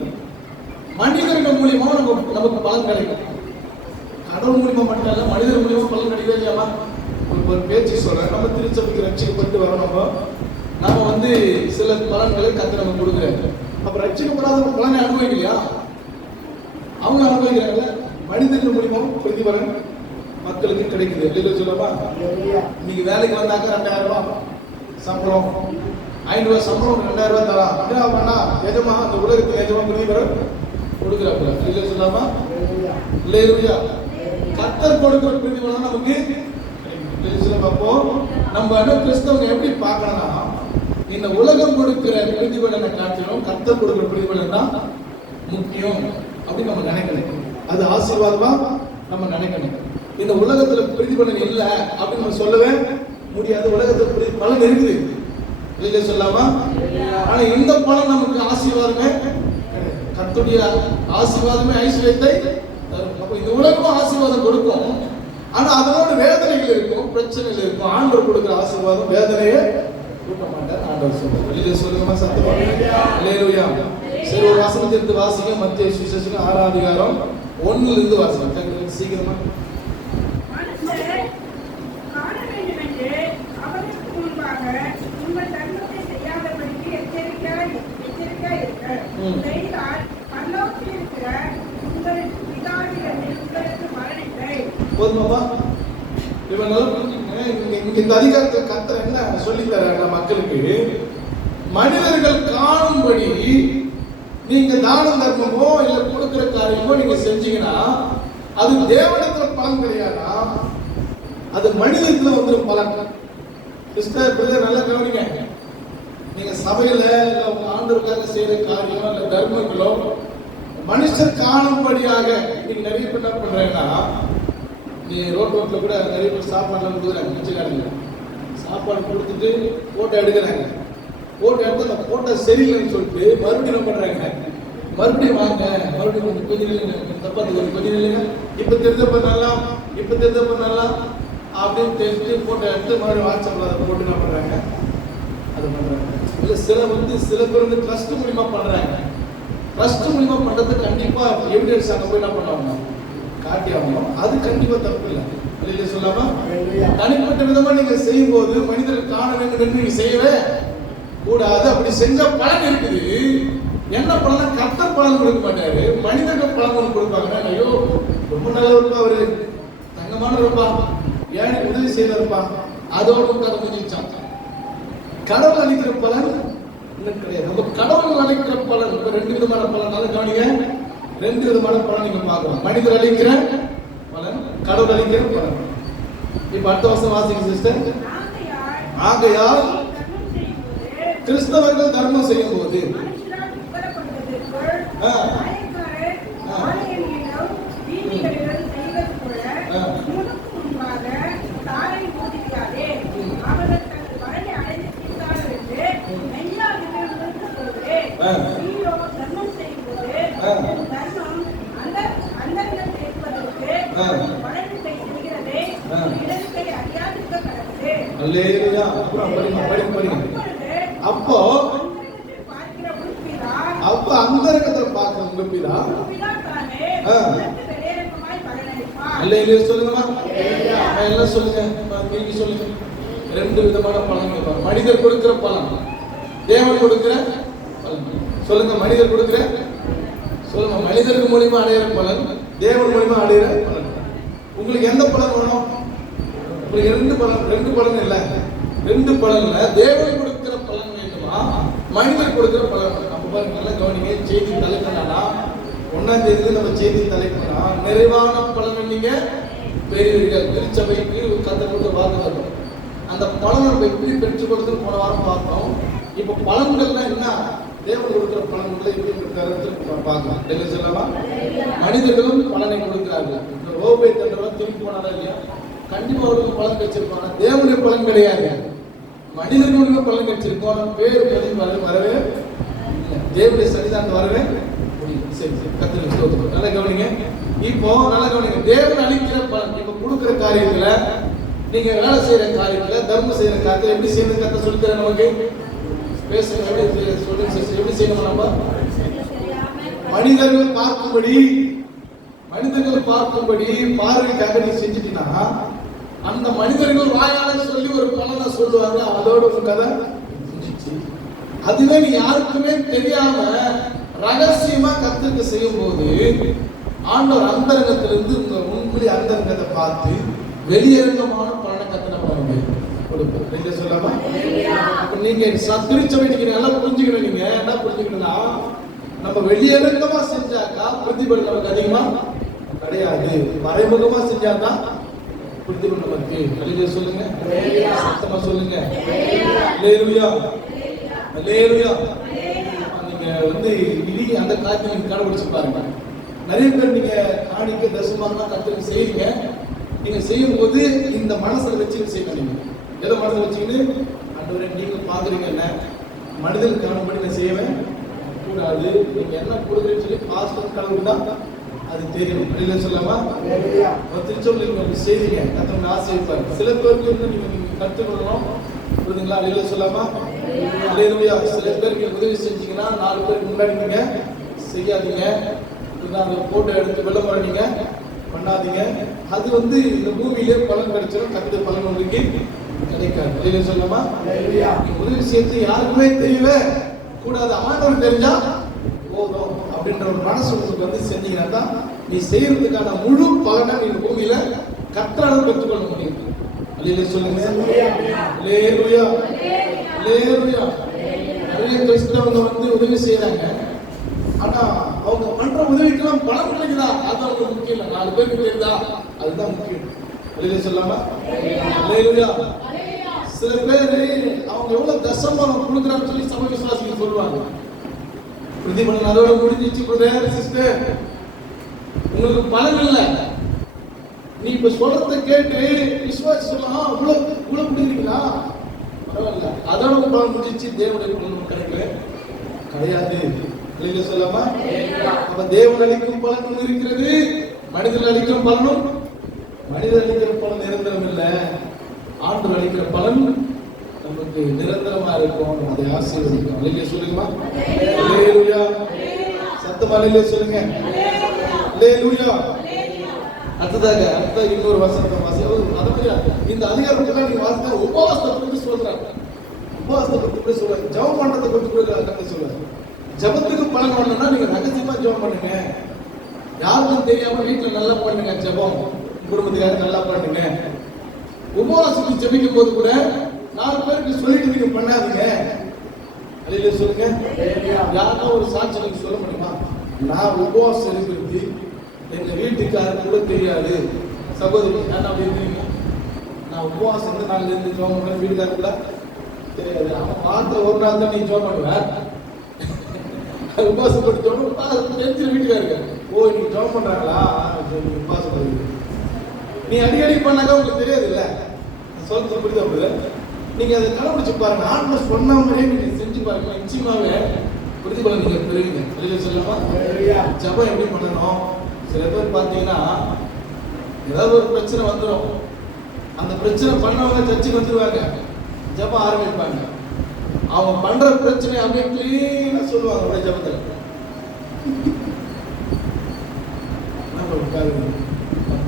மனிதர்கள் மூலியமா நமக்கு பலன் கிடைக்கும். கடவுள் மூலியமா மட்டும் இல்ல, மனிதர் மூலியமா பலன் கிடைக்கும் இல்லையாமா? ஒரு பேச்சு சொல்றேன். நம்ம திருச்சபைக்கு ரட்சிக்கப்பட்டு வரணும். நாம சில பலன்களை கர்த்தர் நமக்கு கொடுக்குறாரு. அப்ப ரட்சிக்கப்படாத பலனை அனுபவிக்கலையா? அவங்க அனுபவிக்கிறாங்கல்ல. மனிதர்கள் மூலியமா பிரதிபலன் மக்களுக்கு கிடைக்குது. இல்லையா சொல்லமா? நீங்க வேலைக்கு வந்தாக்க 2000 ரூபாய் சம்பளம், 500 ரூபாய் சம்பளம், 2000 ரூபாய் தரலாம். அப்படின்னா எஜமா அந்த உலகத்துக்கு எஜமா பிரதிபலன் கொடுக்குறாங்க. இல்லையா சொல்லாமா? இல்லையா? கர்த்தர் கொடுக்கிற பிரதிபலன் நமக்கு அப்போ நம்ம கிறிஸ்தவங்க எப்படி பார்க்கணும்னா, இந்த உலகம் கொடுக்கிற பிரதிபலனை காட்டிலும் கர்த்தர் கொடுக்கிற பிரதிபலன் தான் முக்கியம் அப்படின்னு நம்ம நினைக்கணும். அது ஆசீர்வாதமா நம்ம நினைக்கணும். இந்த உலகத்துல பிரதிபலன் இல்லை அப்படின்னு நம்ம சொல்லவே முடியாது. உலகத்துல பலன் இருக்குது இல்லையா சொல்லாமா? ஆனா இந்த பலன் நமக்கு ஆசீர்வாதமே, கர்த்தருடைய ஆசீர்வாதமே ஐஸ்வர்யத்தை தரும். அப்ப இந்த உலகம் ஆசீர்வாதம் கொடுக்கும், ஆனா அதனோட வேதனைகள் இருக்கும், பிரச்சனைகள் இருக்கும். ஆண்டவர் கொடுக்கிற ஆசீர்வாதம் வேதனையே கொடுக்க மாட்டார் ஆண்டவர் சொல்றார். வெளியில சொல்லுங்க சத்தமா அல்லேலூயா. சரி, ஒரு வசனத்தை எடுத்து வாசிங்க. மத்தேயு சுவிசேஷம் 6ஆம் அதிகாரம் 1ல இருந்து வாசிங்க சீக்கிரமா. போதுமாமா? இந்த அதிகாரத்தை கர்த்தர் என்ன சொல்லி தர மக்களுக்கு, மனிதர்கள் காணும்படி நீங்க தான தர்மமோ இல்ல கொடுக்கிற காரியமோ நீங்க செஞ்சீங்கன்னா அது தேவனிடத்துல பலன் கிடையாதா, அது மனிதத்துல வந்துடும் பலன். சிஸ்டர் பிரதர் நல்லா கவனிங்க. நீங்க சபையில இல்ல உங்க ஆண்டவருக்காக செய்யற காரியம் இல்ல தர்மங்களோ மனுஷர் காணும்படியாக நீங்க நிறைய பேர் என்ன பண்றீங்கன்னா, நீ ரோட்ல கூட நிறைய பேர் சாப்பாடுலாம் கொடுக்குறாங்க. மிச்சக்காரங்க சாப்பாடு கொடுத்துட்டு போட்டோ எடுக்கிறாங்க. போட்டோ எடுத்து அந்த போட்டோ சரியில்லைன்னு சொல்லிட்டு மறுபடியும் என்ன பண்றாங்க, மறுபடியும் வாங்க, மறுபடியும் கொஞ்சம் இல்லைங்க, தப்பாத்துக்கு கொஞ்சம் இல்லைங்க, இப்ப தெரிஞ்ச பண்ணலாம், இப்ப தெரிஞ்ச பண்ணலாம் அப்படின்னு தெரிஞ்சு போட்டோ எடுத்து மறுபடியும் வாட்ஸ்அப்ல அதை போட்டு என்ன பண்றாங்க, அது பண்றாங்க. இல்ல சில பேர் ட்ரஸ்ட் மூலியமா பண்றாங்க. ட்ரஸ்ட் மூலியமா பண்றது கண்டிப்பா எவிடன்ஸ் அங்க போய் என்ன பண்ணுவாங்க, காட்டி ஆகணும். அது கண்டிப்பா தப்பு இல்லை. வெளியில சொல்லாம தனிப்பட்ட விதமா நீங்க செய்யும் போது மனிதர்கள் காண வேண்டும் என்று நீங்க செய்யவே கூடாது. அப்படி செஞ்ச பலன் இருக்குது. என்ன பலன்? கர்த்தர் பலன் கொடுக்க மாட்டாரு, மனிதர்கள் பலன் கொடுப்பாங்க. ஐயோ ரொம்ப நல்லவருப்பா, அவரு தங்கமானவருப்பா, ஏன் உதவி செய்யறப்பா, அதோட கதை முடிஞ்சான். கடவுள் அளிக்கிற பலன் இன்னும் கிடையாது. நம்ம கடவுள் அளிக்கிற பலன் ரெண்டு விதமான பலன். நல்லா கவனிங்க, ரெண்டு விதமான பலன் நீங்க பார்க்கலாம். மனிதர் அளிக்கிற பலன், கடவுள் அளிக்கிற பலன். இப்ப அடுத்த வருஷம் வாசிங்க சிஸ்டர். ஆகையால் கிறிஸ்தவர்கள் தர்மம் செய்யும் போது அப்போ அந்தரங்கத்துல பார்க்கிற உங்க பிதா சொல்லுங்கம்மா, எல்லாம் சொல்லுங்க, சொல்லுங்க. ரெண்டு விதமான பலன். மனிதர் கொடுக்கிற பலன், தேவன் கொடுக்கிற பலன். சொல்லுங்க, மனிதர் கொடுக்கிற, சொல்லுங்க, மனிதருக்கு மூலியமா அடையிற பலன், தேவன் மூலியமா அடையிற பலன். உங்களுக்கு எந்த பலன் வேணும்? உங்களுக்கு ரெண்டு பலன் இல்ல, ரெண்டு பலன்ல தேவன் கொடுக்கிற பலன் வேண்டுமா, மனிதர் கொடுக்கிற பலன்? அப்ப பாருங்க, நல்லா கவனிங்க. செய்தி தலைப்புனா 1ஆம் தேதியில நம்ம செய்தி தலைப்புனா நிறைவான பலன் நீங்க பெறுவீர்கள். திருச்சபைக்கு கத்தப்பட்டு வாக்குதல். அந்த பலன் நம்ம எப்படி பெற்றுக் கொடுத்து போன வாரம் பார்த்தோம். இப்ப பலன்கள்னா என்ன, தேவன் கொடுக்கிற பலன்களை எப்படி பார்க்கலாம். என்ன சொல்லலாம், மனிதர்களும் பலனை கொடுக்கிறார்கள். ரோபே தண்டவர் திரும்பி போனாரா இல்லையா, கண்டிப்பா அவருக்கு பலன் கிடைச்சிருப்பாங்க. தேவனுடைய பலன் கிடையாது, மனிதர்களுடைய பலன் கிடைச்சிருக்கோம். பேர் வரவே தேவனுடைய சன்னிதானத்தை வரவே முடியும். சரி சரி, கர்த்தருக்கு ஸ்தோத்திரம். நல்லா கவனிங்க. இப்போ நல்லா கவனிங்க, தேவன் அளிக்கிற பலன். இப்ப கொடுக்கிற காரியத்துல, நீங்க வேலை செய்யற காரியத்துல, தர்மம் செய்யற காரியத்தை எப்படி செய்யறது கர்த்தர் சொல்லி தர நமக்கு. பேசுங்க, எப்படி செய்யணும்? நம்ம மனிதர்கள் பார்க்கும்படி பார்வைக்காக நீ செஞ்சுட்டீங்கன்னா, அந்த மனிதர்கள் வாயால சொல்லி ஒரு பலனை சொல்லுவாங்க, அதோட ஒரு கதை முடிஞ்சிச்சு. அதுவே நீ யாருக்குமே தெரியாம ரகசியமா கர்த்தருக்கு செய்யும் போது ஆண்டவர் அந்தரங்கத்திலிருந்து உங்க உண்மையை அந்தரங்கத்தை பார்த்து வெளியரங்கமான பலனை கத்தனை பண்ணுங்க கொடுப்போம். நீங்க சொல்லாம நீங்க திருச்சபை நீங்க நல்லா புரிஞ்சுக்கணும். நீங்க என்ன புரிஞ்சுக்கணும்னா, நம்ம வெளியரங்கமா செஞ்சாக்கா பிரதிபலன் நமக்கு அதிகமா கிடையாது, மறைமுகமா செஞ்சாதான் பிரதிபலன் நமக்கு. அல்லேலூயா சொல்லுங்க, சத்தமா சொல்லுங்க. அல்லேலூயா, அல்லேலூயா. நீங்க வந்து இனி அந்த காரியத்தை நீங்க கடைபிடிச்சு பாருங்க. நிறைய பேர் நீங்க காணிக்க தசமாக கத்துக்கு செய்யுங்க. நீங்க செய்யும் போது இந்த மனசுல வச்சு செய்யணும். நீங்க எதை மனசுல வச்சுக்கிட்டு, ஆண்டவரே நீங்க பாக்குறீங்க என்ன மனிதனுக்கு காணும்படி நான் செய்வேன் கூடாது, நீங்க என்ன கொடுக்குறீங்கன்னு சொல்லி பாஸ்டர் கடவுள் தான் அது தெரியும். வெளியில சொல்லாமா திருச்சொல்லி நீங்க செய்வீங்க, கத்தவங்க ஆசைப்பாரு. சில பேருக்கு வந்து நீங்க கற்றுக்கொள்ளணும், புரியுதுங்களா? வெளியில சொல்லாமா அல்லேலூயா. சில பேருக்கு உதவி செஞ்சீங்கன்னா 4 பேருக்கு முன்னாடி நீங்க செய்யாதீங்க. அந்த போட்டோ எடுத்து விளம்பரம் நீங்க பண்ணாதீங்க. அது வந்து இந்த பூமியிலே பலன் கிடைச்சிடும், கத்து பலன் உங்களுக்கு கிடைக்காது. வெளியில சொல்லாமா உதவி செய்து யாருக்குமே தெரியவே கூடாது, ஆண்டவருக்கு தெரிஞ்சா போதும் அப்படின்ற ஒரு மனசு உங்களுக்கு வந்து செஞ்சீங்கன்னா தான் நீ செய்யறதுக்கான முழு பலனை நீங்க பூமியில கர்த்தரால பெற்றுக்கொள்ள முடியும். அல்லேலூயா சொல்லுங்க. அல்லேலூயா, அல்லேலூயா. நிறைய கிறிஸ்தவங்க வந்து உதவி செய்யறாங்க, ஆனா அவங்க பண்ற உதவிக்கெல்லாம் பணம் கிடைக்குதா அது அவங்களுக்கு முக்கியம் இல்லை. 4 பேருக்கு தெரியுதா அதுதான் முக்கியம். அல்லேலூயா சொல்லாமா அல்லேலூயா. சில பேர் அவங்க எவ்வளவு தசமம் கொடுக்குறான்னு சொல்லி சமூக விசுவாசிகள் சொல்லுவாங்க. பிரதிபலன் அதோட முடிஞ்சிச்சு பிரதர் சிஸ்டர், உங்களுக்கு பலன் இல்லை. நீ இப்ப சொல்றத கேட்டு விசுவாசி சொல்லலாம், இவ்வளவு கொடுக்குறீங்களா பரவாயில்ல, அதோட பலன் முடிஞ்சிச்சு, தேவனுடைய பலன் கிடையாது. சொல்லாமா அப்ப தேவன் அளிக்கும் பலனும் இருக்கிறது, மனிதர்கள் அளிக்கும் பலனும். மனிதர் அளிக்கிற பலன் நிரந்தரம் இல்லை, ஆண்டவர் அளிக்கிற பலன் நமக்கு நிரந்தரமா இருக்கும். அதை ஆசீர்வதிக்கும். அல்லேலூயா சொல்லுங்கம்மா. அல்லேலூயா சத்தமா அல்லேலூயா சொல்லுங்க. அல்லேலூயா. அடுத்த இன்னொரு வசனத்தை வாசிக்க. அது மாதிரி இந்த அதிகாரத்துல நீங்க வாசித்தா உபவாசத்தை பற்றி சொல்றாங்க. உபவாசத்தை பற்றி சொல்றாங்க, ஜெபம் பண்றதை பற்றி கூட சொல்றாங்க. ஜபத்துக்கு பலன் வரணும்னா நீங்க ரகசியமா ஜெபம் பண்ணுங்க, யாருக்கும் தெரியாம வீட்டுல நல்லா பண்ணுங்க. ஜெபம் குடும்பத்துக்காக நல்லா பண்ணுங்க. உபவாசத்துக்கு ஜெபிக்கும் போது கூட 4 பேருக்கு சொல்லிட்டு நீங்க பண்ணாதீங்க. அல்லேலூயா சொல்லுங்க. யாரா ஒரு சாட்சி சொல்ல முடியுமா? நான் உபவாசம் இருக்கிறது எங்க வீட்டுக்காரருக்கு கூட தெரியாது. சகோதரி நான் அப்படி இருந்தீங்க, நான் உபவாசம் வந்து நாங்க இருந்து ஜெபம் பண்ண வீட்டுக்காரருக்குள்ள தெரியாது. அவன் பார்த்த ஒரு நாள் தான் நீ ஜெபம் பண்ணுவேன், உபாசம் படித்தோம் தெரிஞ்சு வீட்டுக்காரு. ஓ நீங்க ஜெபம் பண்றாங்களா, உபாசம் பண்ணி நீ அடிக்கடி பண்ணாக்க உங்களுக்கு தெரியாது இல்ல. சொல்றது புரியுதா? புரியுது. நீங்க அதை கடைபிடிச்சு பாருங்க, ஆண்டவர் சொன்ன மாதிரியே நீங்க செஞ்சு பாருங்க, நிச்சயமாவே பிரதிபலன் நீங்க பெறுவீங்க. வெளியில சொல்லாமா ஜெபம் எப்படி பண்ணணும்? சில பேர் பாத்தீங்கன்னா ஏதாவது ஒரு பிரச்சனை வந்துடும், அந்த பிரச்சனை பண்ணவங்க சர்ச்சுக்கு வந்துருவாங்க, ஜெபம் ஆரம்பிப்பாங்க. அவங்க பண்ற பிரச்சனை அப்படியே கிளீனா சொல்லுவாங்க அவருடைய ஜபத்துல.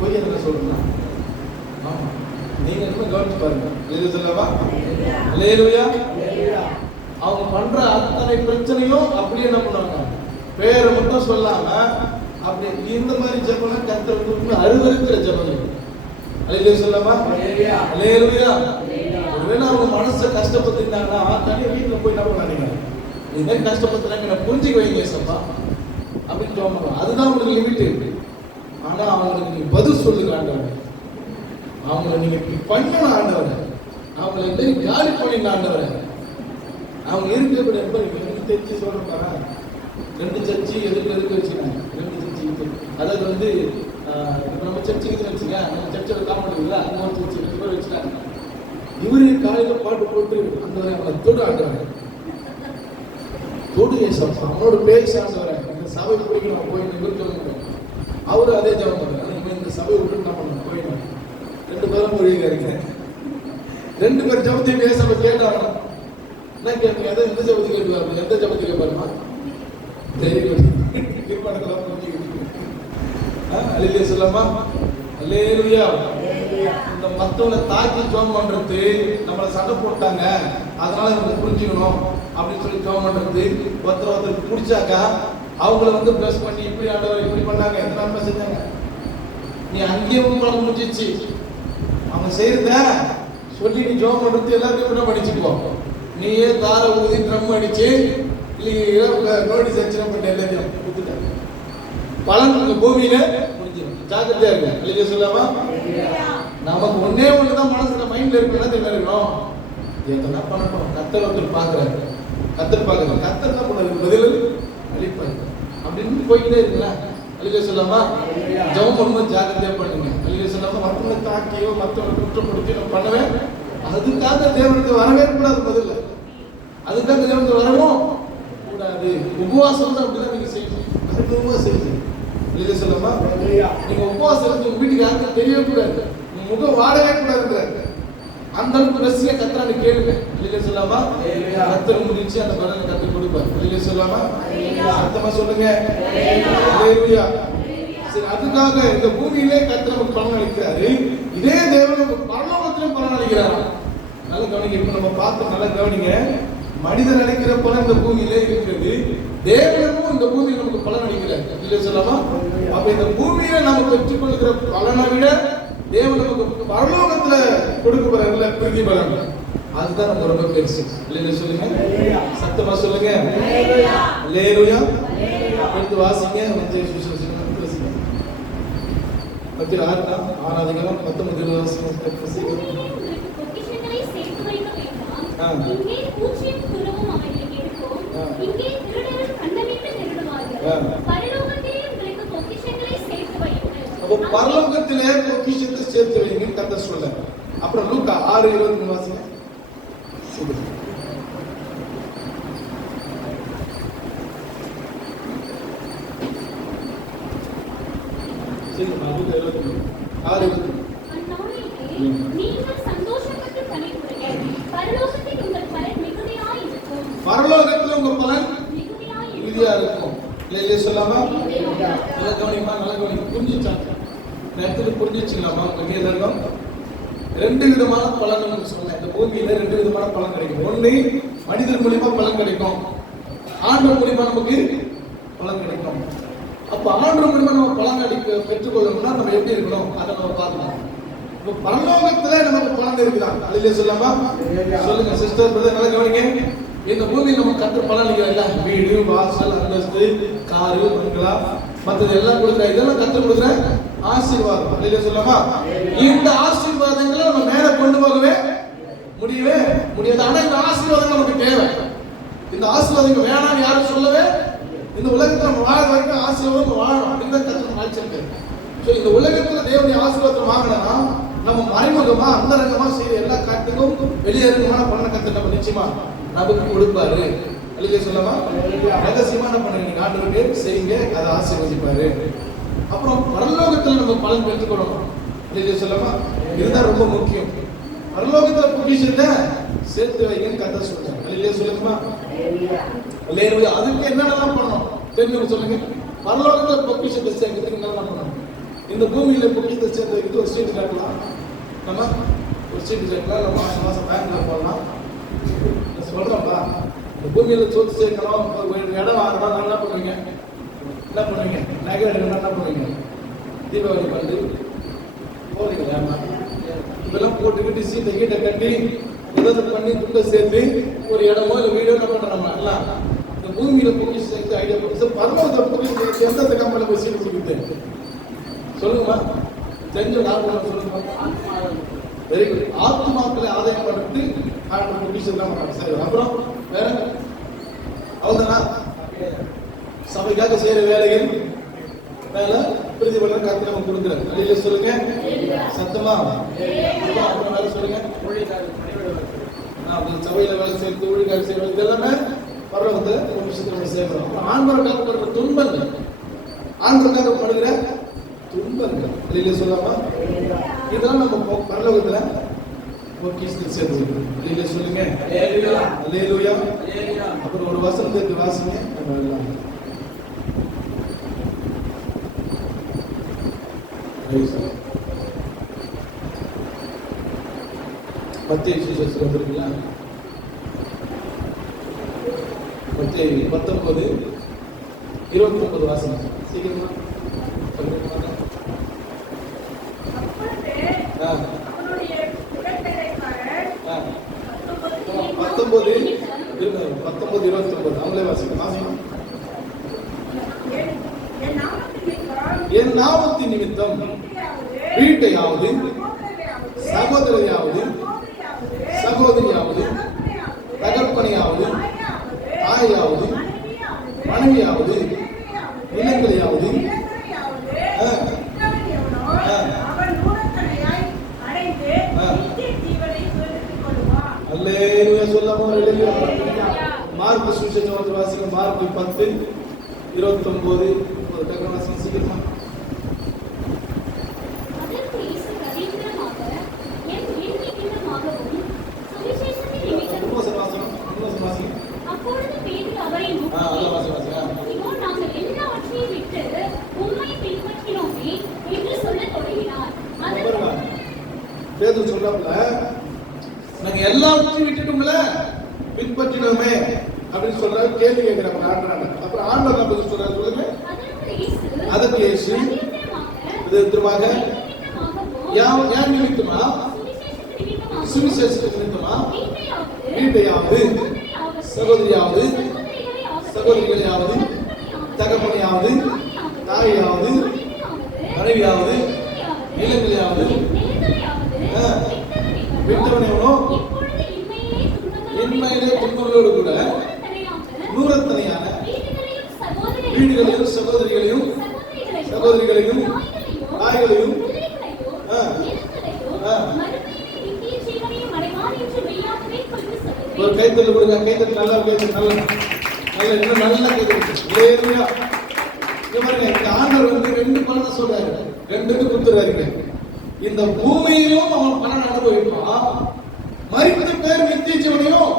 போய் என்ன சொல்றா? ஆமா நீங்க என்ன கவனிச்சு பாருங்க. அல்லேலூயா சொல்லவா? அல்லேலூயா. அவங்க பண்ற அத்தனை பிரச்சனையும் அப்படியே என்ன பண்ணுவாங்க, பேரை மட்டும் சொல்லாம அப்படி இந்த மாதிரி ஜபம் கர்த்தருக்கு அருவருக்கிற ஜபம். அல்லேலூயா சொல்லவா? அல்லேலூயா. ஒருவேளை அவங்க மனசை கஷ்டப்பட்டுருந்தாங்கன்னா தனியாக வீட்டில் போய் என்ன பண்ணாங்க, இது மாதிரி கஷ்டப்பட்டுறாங்க நான் புரிஞ்சுக்க வைங்க சப்பா அப்படின்னு சொல்லுவாங்க. அதுதான் உங்களுக்கு லிமிட்டு. ஆனா அவங்களுக்கு நீங்க பதில் சொல்லுங்க ஆண்டவர், அவங்கள நீங்க இப்படி பண்ணணும் ஆண்டவர், அவங்களை எப்படி காலி பண்ணிங்க ஆண்டவர். அவங்க இருக்கிற எப்படி தெரிஞ்சு சொல்றாங்க. 2 சர்ச்சு எதுக்கு வச்சுக்காங்க, 2 சர்ச்சு. அதாவது வந்து நம்ம சர்ச்சுக்கு வச்சுங்க, நம்ம சர்ச்சோட காமெடி இல்லை, அந்த ஒரு சர்ச்சு 2 பேர் வச்சுக்காங்க. இவரு காலையில பாட்டு போட்டு ஆண்டவரை அவங்களை தொடு ஆண்டவரை தொடு ஏசப்பா, அவனோட பேச ஆண்டவரை இந்த சபை பிடிக்கணும் போய் நிறுத்த. அவரு அதே ஜபம் பண்றாரு, இந்த சபை விட்டு நான் பண்ண போயிடணும். 2 பேரும் மொழியாக இருக்கிறேன். 2 பேர் ஜபத்தையும் பேச கேட்டாங்க. என்ன கேட்பீங்க? எதை எந்த ஜபத்தை கேட்பாரு? எந்த ஜபத்தை கேட்பாருமா? அல்லேலூயா சொல்லமா? அல்லேலூயா. இந்த மத்தவங்களை தாக்கி ஜெபம் பண்றது, நம்மளை சண்டை போட்டாங்க அதனால இவங்க புரிஞ்சுக்கணும் அப்படின்னு சொல்லி ஜெபம் பண்றது, ஒருத்தருக்கு பிடிச்சாக்கா அவங்கள வந்து பிளஸ் பண்ணி இப்படி ஆண்டவர் இப்படி பண்ணாங்க, எத்தனை நன்மை செஞ்சாங்க, நீ அங்கேயும் பழம் முடிஞ்சிச்சு. அவங்க செய்யறத சொல்லி நீ ஜெபம் பண்றது எல்லாருக்கும் கூட படிச்சுக்கோ. நீயே தார ஊதி ட்ரம் அடிச்சு இல்லை நோட்டீஸ் அடிச்சு பண்ண எல்லாத்தையும் கொடுத்துட்டாங்க. பலன் உங்க பூமியில முடிஞ்சிடும். ஜாக்கிரதையா இருக்கு. அல்லேலூயா சொல்லாமா? நமக்கு ஒன்னே ஒண்ணுதான் மனசுல மைண்ட்ல இருக்கு, என்ன தெரியுமா இருக்கணும், எதனா பண்ணணும். கர்த்தர் ஒருத்தர் பாக்குறாரு, கர்த்தர் பாக்குறாரு, கர்த்தர் என்ன பண்ணாரு, பதில் அளிப்பாரு அப்படின்னு போய்கிட்டே இருக்குல்ல. அல்லேலூயா சொல்லாமா? ஜெபம் பண்ணும்போது ஜாக்கிரதையா பண்ணுங்க. அல்லேலூயா சொல்லாமா? மற்றவங்களை தாக்கியோ மற்றவங்களை குற்றப்படுத்தியோ நம்ம பண்ணவே, அதுக்காக தேவனுக்கு வரவே கூடாது. முதல்ல அதுக்காக தேவனுக்கு வரவும் கூடாது. உபவாசம் தான் அப்படிதான் நீங்க செய்யணும், கருத்துவமா செய்யணும். அல்லேலூயா சொல்லாமா? நீங்க உபவாசம் இருந்து உங்க வீட்டுக்கு யாருக்கும் தெரியவே கூடாது, உங்க முகம் வாடவே கூடாதுன்றாரு. அந்த அளவுக்கு ரசியா கர்த்தரை கேளுங்க. அல்லேலூயா சொல்லாமா? கர்த்தர் முடிச்சு அந்த பலனை கர்த்தர் கொடுப்பார். அல்லேலூயா சொல்லாமா? சத்தமா சொல்லுங்க அல்லேலூயா. சரி, அதுக்காக இந்த பூமியிலே கர்த்தர் நமக்கு பலன் அளிக்கிறாரு. இதே தேவன் நமக்கு பரலோகத்திலும் பலன் அளிக்கிறாரா? நல்ல கவனிங்க. இப்ப நம்ம பார்த்து நல்ல கவனிங்க. மனிதன் அளிக்கிற பலன் இந்த பூமியிலே இருக்கிறது, தேவனும் இந்த பூமியில் நமக்கு பலன் அளிக்கிறார். அல்லேலூயா சொல்லாமா? அப்ப இந்த பூமியில நம்ம பெற்றுக் கொள்கிற பலனை விட தேவன் நமக்கு பரலோகத்துல கொடுக்க போறாருல பிரதிபலன், அதுதான் நம்ம ரொம்ப பெருசு. இல்லைன்னு சொல்லுங்க, சத்தமா சொல்லுங்க அல்லேலூயா. எடுத்து வாசிங்க. மத்திய சுவிசேஷம் வாசிங்க. மத்திய 6ஆம் அதிகாரம் 19 வாசிங்க. பொக்கிஷங்களை சேர்த்து வைக்க வேண்டாம், இங்கே பூச்சியும் புழுவும் அவைகளை எடுக்கும், இங்கே திருடர்கள் கண்டமிட்டு திருடுவார்கள், பரலோகத்திலே உங்களுக்கு பொக்கிஷங்களை சேர்த்து வையுங்கள். அப்போ பரலோகத்திலே பொக்கிஷத்தை சேர்த்து வைங்க கர்த்தர் சொல்றார். அப்புறம் லூக்கா 6:23 வாசிங்க. நீங்கள் சந்தோஷப்பட்டு களிப்புறுங்கள், பரலோகத்தில் உங்கள் பலன் மிகுதியாய் இருக்கும். பரலோகத்தில் உங்கள் பலன் மிகுதியா இருக்கும். இல்லையே சொல்லாமா? நல்ல கவனிமா, நல்ல கவனி. புரிஞ்சுச்சாங்க நேரத்துக்கு புரிஞ்சிச்சுங்களாமா? உங்களுக்கு எல்லாருக்கும் 2 விதமான பலன் சொன்னேன். இந்த பூமியில 2 விதமான பலன் கிடைக்கும். ஒண்ணு மனிதர் மூலியமா பலன் கிடைக்கும், ஆண்டவர் மூலியமா நமக்கு பலன் கிடைக்கும். அப்ப ஆண்டவர் மூலியமா நம்ம பலன் பெற்றுக்கொள்ளணும்னா நம்ம எப்படி இருக்கணும் அதை நம்ம பார்க்கணும். இப்போ பரலோகத்துல நமக்கு பலன் இருக்குதான். அல்லேலூயா சொல்லாமா? சொல்லுங்க சிஸ்டர் பிரதர், நல்லா கவனிங்க. இந்த பூமியில நம்ம கர்த்தர் பலன் அளிக்கிறார்ல, வீடு வாசல் அந்தஸ்து காரு பங்களா மற்றது எல்லாம் கொடுக்குற, இதெல்லாம் கர்த்தர் கொடுக்குற ஆசீர்வாதம். அல்லேலூயா சொல்லாமா? இந்த ஆசீர்வாதங்களை நம்ம மேல கொண்டு போகவே முடியவே முடியாது. ஆனா இந்த ஆசீர்வாதம் நமக்கு தேவை. இந்த ஆசீர்வாதம் வேணாம் யாரும் சொல்லவே, இந்த உலகத்துல நம்ம வாழ வரைக்கும் ஆசீர்வாதம் வாழணும் அப்படின்னு தான் கர்த்தர் நினைச்சிருக்காரு. ஸோ இந்த உலகத்துல தேவனுடைய ஆசீர்வாதம் வாங்கினா நம்ம மறைமுகமா அந்தரங்கமா செய்யற எல்லா காட்டுக்கும் வெளியேறமான பலனை கர்த்தர் நம்ம நிச்சயமா நமக்கு கொடுப்பாரு. அல்லேலூயா சொல்லாமா? ரகசியமா என்ன பண்ணுங்க, ஆண்டவருக்கு செய்யுங்க, அதை ஆசீர்வதிப்பாரு. அப்புறம் பரலோகத்துல நம்ம பலன் பெற்றுக்கொள்ளணும். அல்லேலூயா சொல்லாமா? இதுதான் ரொம்ப முக்கியம். பரலோகத்துல பொக்கிஷத்தை சேர்த்து வைங்கன்னு கர்த்தர் சொல்றாரு. அல்லேலூயா சொல்லுமா? அல்லேலூயா. அதுக்கு என்னென்னலாம் பண்ணணும் தெரிஞ்சு சொல்லுங்க. பரலோகத்துல பொக்கிஷத்தை சேர்க்கிறதுக்கு என்னெல்லாம் பண்ணணும்? இந்த பூமியில பொக்கிஷத்தை சேர்த்து வைக்கிறது ஒரு சீட்டு கட்டலாம். நம்ம ஒரு சீட்டு கட்டலாம், இல்லை மாசம் மாசம் பேங்க்ல போடலாம். சொல்றப்பா இந்த பூமியில சொத்து சேர்க்கணும், இடம் வாங்கணும், என்ன பண்ணுவீங்க? என்ன பண்ணுவீங்க? நகை எடுக்கணும், என்ன பண்ணுவீங்க? தீபாவளி பண்ணி போறீங்களா? இதெல்லாம் போட்டுக்கிட்டு சீட்டை கீட்டை கட்டி ஏதாவது பண்ணி துண்டை சேர்த்து ஒரு இடமோ இல்லை வீடோ என்ன பண்றோம் எல்லாம். இந்த பூமியில பொக்கிஷம் சேர்த்து ஐடியா போட்டு பரலோகத்தை பொக்கிஷம் எந்தெந்த கம்பெனியில் போய் சீட்டு கொடுக்குது சொல்லுங்கம்மா, தெரிஞ்ச லாபம் சொல்லுங்க. Very good. ஆத்மாக்களை ஆதாயம் பண்ணிட்டு பொக்கிஷம் தான் பண்ணாங்க. சரி, அப்புறம் வேற அவ்வளோதானா? சபைக்காக செய்யற வேலைகள் வேலை பிரதிபலன் கர்த்தர் நமக்கு கொடுக்குறாரு. அல்லேலூயா சொல்லுங்க சத்தமா. அப்புறம் வேலை சொல்லுங்க. சபையில வேலை செய்யறது, ஊழியர்கள் செய்யறது, இதெல்லாமே பரலோகத்துல ஒரு விஷயத்துல நம்ம செய்யறோம். ஆண்டவருக்காக படுற துன்பங்கள், ஆண்டவருக்காக படுகிற துன்பங்கள், அல்லேலூயா சொல்லாமா? இதெல்லாம் நம்ம பரலோகத்துல பொக்கிஷத்தை சேர்த்து வைக்கணும். அல்லேலூயா சொல்லுங்க அல்லேலூயா. அப்புறம் ஒரு வசனத்தை வாசிங்க. மத்திய சுவிசேஷம் இருக்குங்களா? மத்திய 19:29 வாசனம் சீக்கிரமா. 19:29 அவங்களே வாசிக்கணும். என் நாமத்தின் நிமித்தம் வீட்டையாவது சகோதரியாவது சகோதரியாவது தகப்பனையாவது தாயாவது மனைவியாவது நிலங்களையாவது அல்லேலூயா சொல்லாம மார்க் சுவிசேஷம் வாசிக்க மார்க் 10:29 ஒரு டக்கு வாசிக்க சீக்கிரமா. அப்பொழுது பேதுரு அவரை நோக்கி, இதோ நாங்கள் எல்லாவற்றையும் விட்டு உம்மை பின்பற்றினோமே என்று சொல்லத் தொடங்கினார். பேதுரு சொல்றாப்ல, நாங்க எல்லாவற்றையும் விட்டுட்டு உங்களை பின்பற்றினோமே அப்படின்னு சொல்றாரு. கேள்வி கேட்கிறாங்க ஆண்டவரான. அப்புறம் ஆண்டவர் என்ன பதில் சொல்றாரு சொல்லுங்க. அதற்கு இயேசு விதமாக யார் நிமித்தமா? சுவிசேஷத்துக்கு நிமித்தமா? வீட்டையாவது சகோதரியாவது சகோதரிகளையாவது தகப்பனையாவது தாயாவது மனைவியாவது நிலங்களையாவது விட்டவனோ இன்மையிலே துன்பங்களோடு கூட நூறத்தனையான வீடுகளையும் சகோதரிகளையும் சகோதரிகளையும் தாய்களையும் ஒரு கைத்தல் கொடுங்க. கைத்தல் நல்லா கைத்தல் நல்ல நல்ல இன்னும் நல்லா கைத்தல். பாருங்க, இந்த ஆண்டவர் வந்து 2 பலனை சொல்றாரு, 2க்கு கொடுத்துறாருங்க. இந்த பூமியிலும் அவன் பலன் அனுபவிப்பான், மரித்த பேர் நித்திய ஜீவனையும்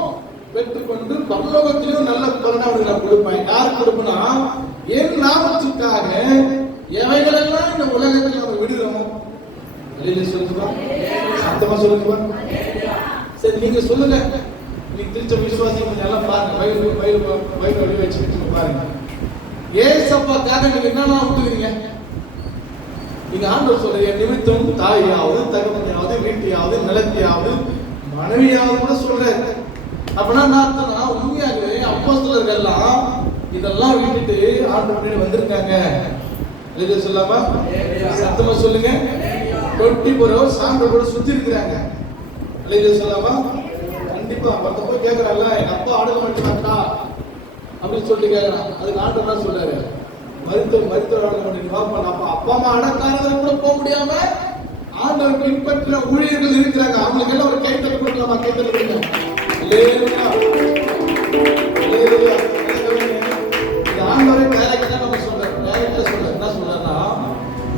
பெற்றுக்கொண்டு பரலோகத்திலும் நல்ல பலனை அவனுக்கு நான் கொடுப்பேன். யார் கொடுப்பனா? என் நாமத்துக்காக எவைகளெல்லாம் இந்த உலகத்தில் நம்ம விடுறோம். சொல்லுங்க, சத்தமா சொல்லுங்க. சரி, நீங்க சொல்லுங்க. நீங்க திருச்ச விசுவாசியம் கொஞ்சம் எல்லாம் பாருங்க. வயிறு வழி வச்சுக்கிட்டு பாருங்க. ஏசப்பாக்காக நீங்க என்னென்ன விட்டுக்கிறீங்க? நீங்க ஆண்டவர் சொல்ற என் நிமித்தம் தாயாவது தகப்பனையாவது வீட்டையாவது நிலத்தையாவது மனைவியாவது கூட சொல்றாரு. அப்படின்னா நான் உண்மையாகவே அப்போஸ்தலர்கள் எல்லாம் இதெல்லாம் விட்டுட்டு ஆண்டவர் வந்திருக்காங்க. எழுத சொல்லாமா? சத்தமா சொல்லுங்க. 24 hours சாண்டர் கூட சுத்தி இருக்கிறாங்க. எழுத சொல்லாமா? கண்டிப்பா. மத்த போய் கேட்கறாங்க, எங்க அப்பா ஆடுக மாட்டாங்களா அப்படின்னு சொல்லிட்டு கேட்கறான். அதுக்கு ஆண்டவர் தான் சொல்றாரு, மருத்துவ ஆடுக மாட்டேங்க. அப்பா அம்மா அடக்காரங்க கூட போக முடியாம ஆண்டவர் பின்பற்ற ஊழியர்கள் இருக்கிறாங்க. அவங்களுக்கு எல்லாம் ஒரு கைத்தல் கொடுக்கலாமா? கைத்தல் கொடுங்க. ஆண்டவரை டைரக்டா நம்ம சொல்றாரு. டைரக்டா சொல்றாரு. என்ன சொல்றாருன்னா,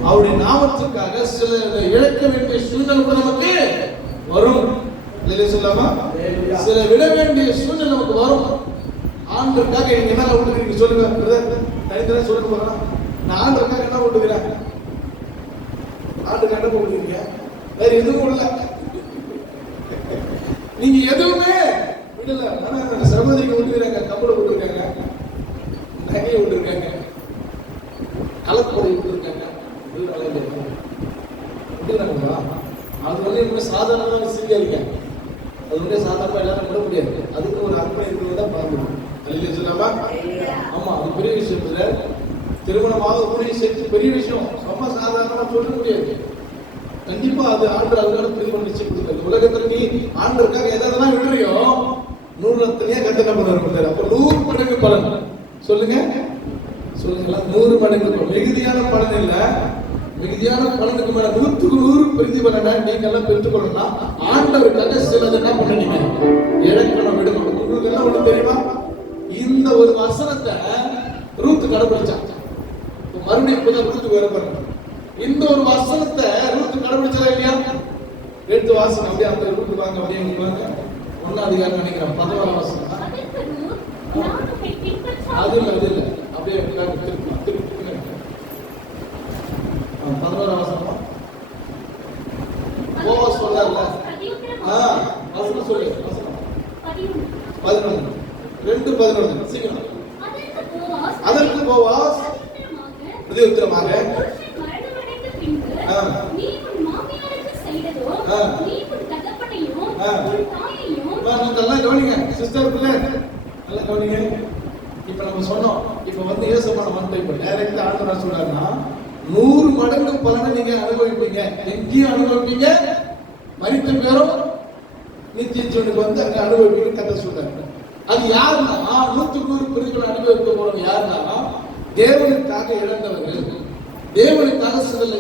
அவருடைய நாமத்துக்காக சில இழக்க வேண்டிய சூழ்நிலை கூட நமக்கு வரும். சொல்லாமா? சில விட வேண்டிய சூழ்நிலை நமக்கு வரும். ஆண்டவருக்காக நீங்க என்ன விட்டுக்கிறீங்க சொல்லுங்க. தனித்தனியா சொல்லுங்க போறேன். நான் ஆண்டவருக்காக என்ன விட்டுக்கிறேன்? ஆண்டுக்கு என்ன விட்டுக்கிறீங்க? வேற எதுவும் இல்லை. நீங்க எதுவுமே விடல. ஆனா சகோதரிக்கு விட்டுக்கிறாங்க, கப்பலை விட்டுருக்காங்க, நகையை விட்டுருக்காங்க, கலப்பொடி விட்டுருக்காங்க. அது வந்து சாதாரணமான சிறியா இருக்க. அது வந்து சாதாரணமா எல்லாரும் விட முடியாது. அதுக்கு ஒரு அர்ப்பணம் இருக்கிறது தான் பார்க்கணும். அல்லேலூயா சொல்லாமா? ஆமா, அது பெரிய விஷயம் இல்லை. திருமணமாக கூடிய சேர்த்து பெரிய விஷயம். ரொம்ப சாதாரணமா சொல்ல முடியாது. கண்டிப்பா அது ஆண்டவர் அதுக்கான திருமணம் நிச்சயம் கொடுத்தாரு. உலகத்துல நீ ஆண்டவருக்காக எதெல்லாம் விடுறியோ 100 கட்டணம் பண்ணுவாரு. அப்ப 100 மடங்கு பலன். சொல்லுங்க சொல்லுங்களா? 100 மடங்கு மிகுதியான பலன் இல்ல. மிகுதியான பலனுக்கு மேல 100க்கு 100 பிரதிபலனை நீங்க எல்லாம் பெற்றுக்கொள்ளணும்னா ஆண்டவருக்காக சிலது என்ன பண்ணீங்க? இழக்கணும், விடணும். உங்களுக்கு எல்லாம் ஒண்ணு தெரியுமா? இந்த ஒரு வசனத்தை ரூத் கடைபிடிச்சாங்க. மறுபடியும் இப்பதான் ரூத்துக்கு வர பாருங்க. இந்த ஒரு வசனத்தை ரூத் கடைபிடிச்சதா இல்லையா? எடுத்து வாசனை அப்படியே அந்த ரூட் வாங்க, அப்படியே வாங்க. 1ஆம் அதிகாரம் நினைக்கிறேன், 11ஆம் வசனம். அது இல்ல அப்படியே திருப்பி 11ஆம் வசனம். போவாஸ் சொல்றாருல, வசனம் சொல்லு. வசனம் 11 2:11 சீக்கிரம். அதற்கு போவாஸ் பிரதியுத்தரமாக, நீ உன் மாமியாருக்கு செய்ததோ, நீ உன் தகப்பனையும் உன் தாயையும் நல்லா கவனிங்க சிஸ்டர் பிள்ளை, நல்லா கவனிங்க. இப்ப நம்ம சொன்னோம், இப்ப வந்து இயேசுமான மந்தை இப்ப டைரக்டா ஆண்டவர் சொல்றாருன்னா 100 மடங்கு பலனை நீங்க அனுபவிப்பீங்க. எங்கேயும் அனுபவிப்பீங்க, மரித்த பேரும் நித்திய ஜீவனுக்கு வந்து அங்க அனுபவிக்கணும் கதை சொல்றாங்க. அது யாருன்னா 100 பிரிவுகளை அனுபவிக்க போறவங்க யாருன்னா தேவனுக்காக இழந்தவர்கள், தேவனுக்காக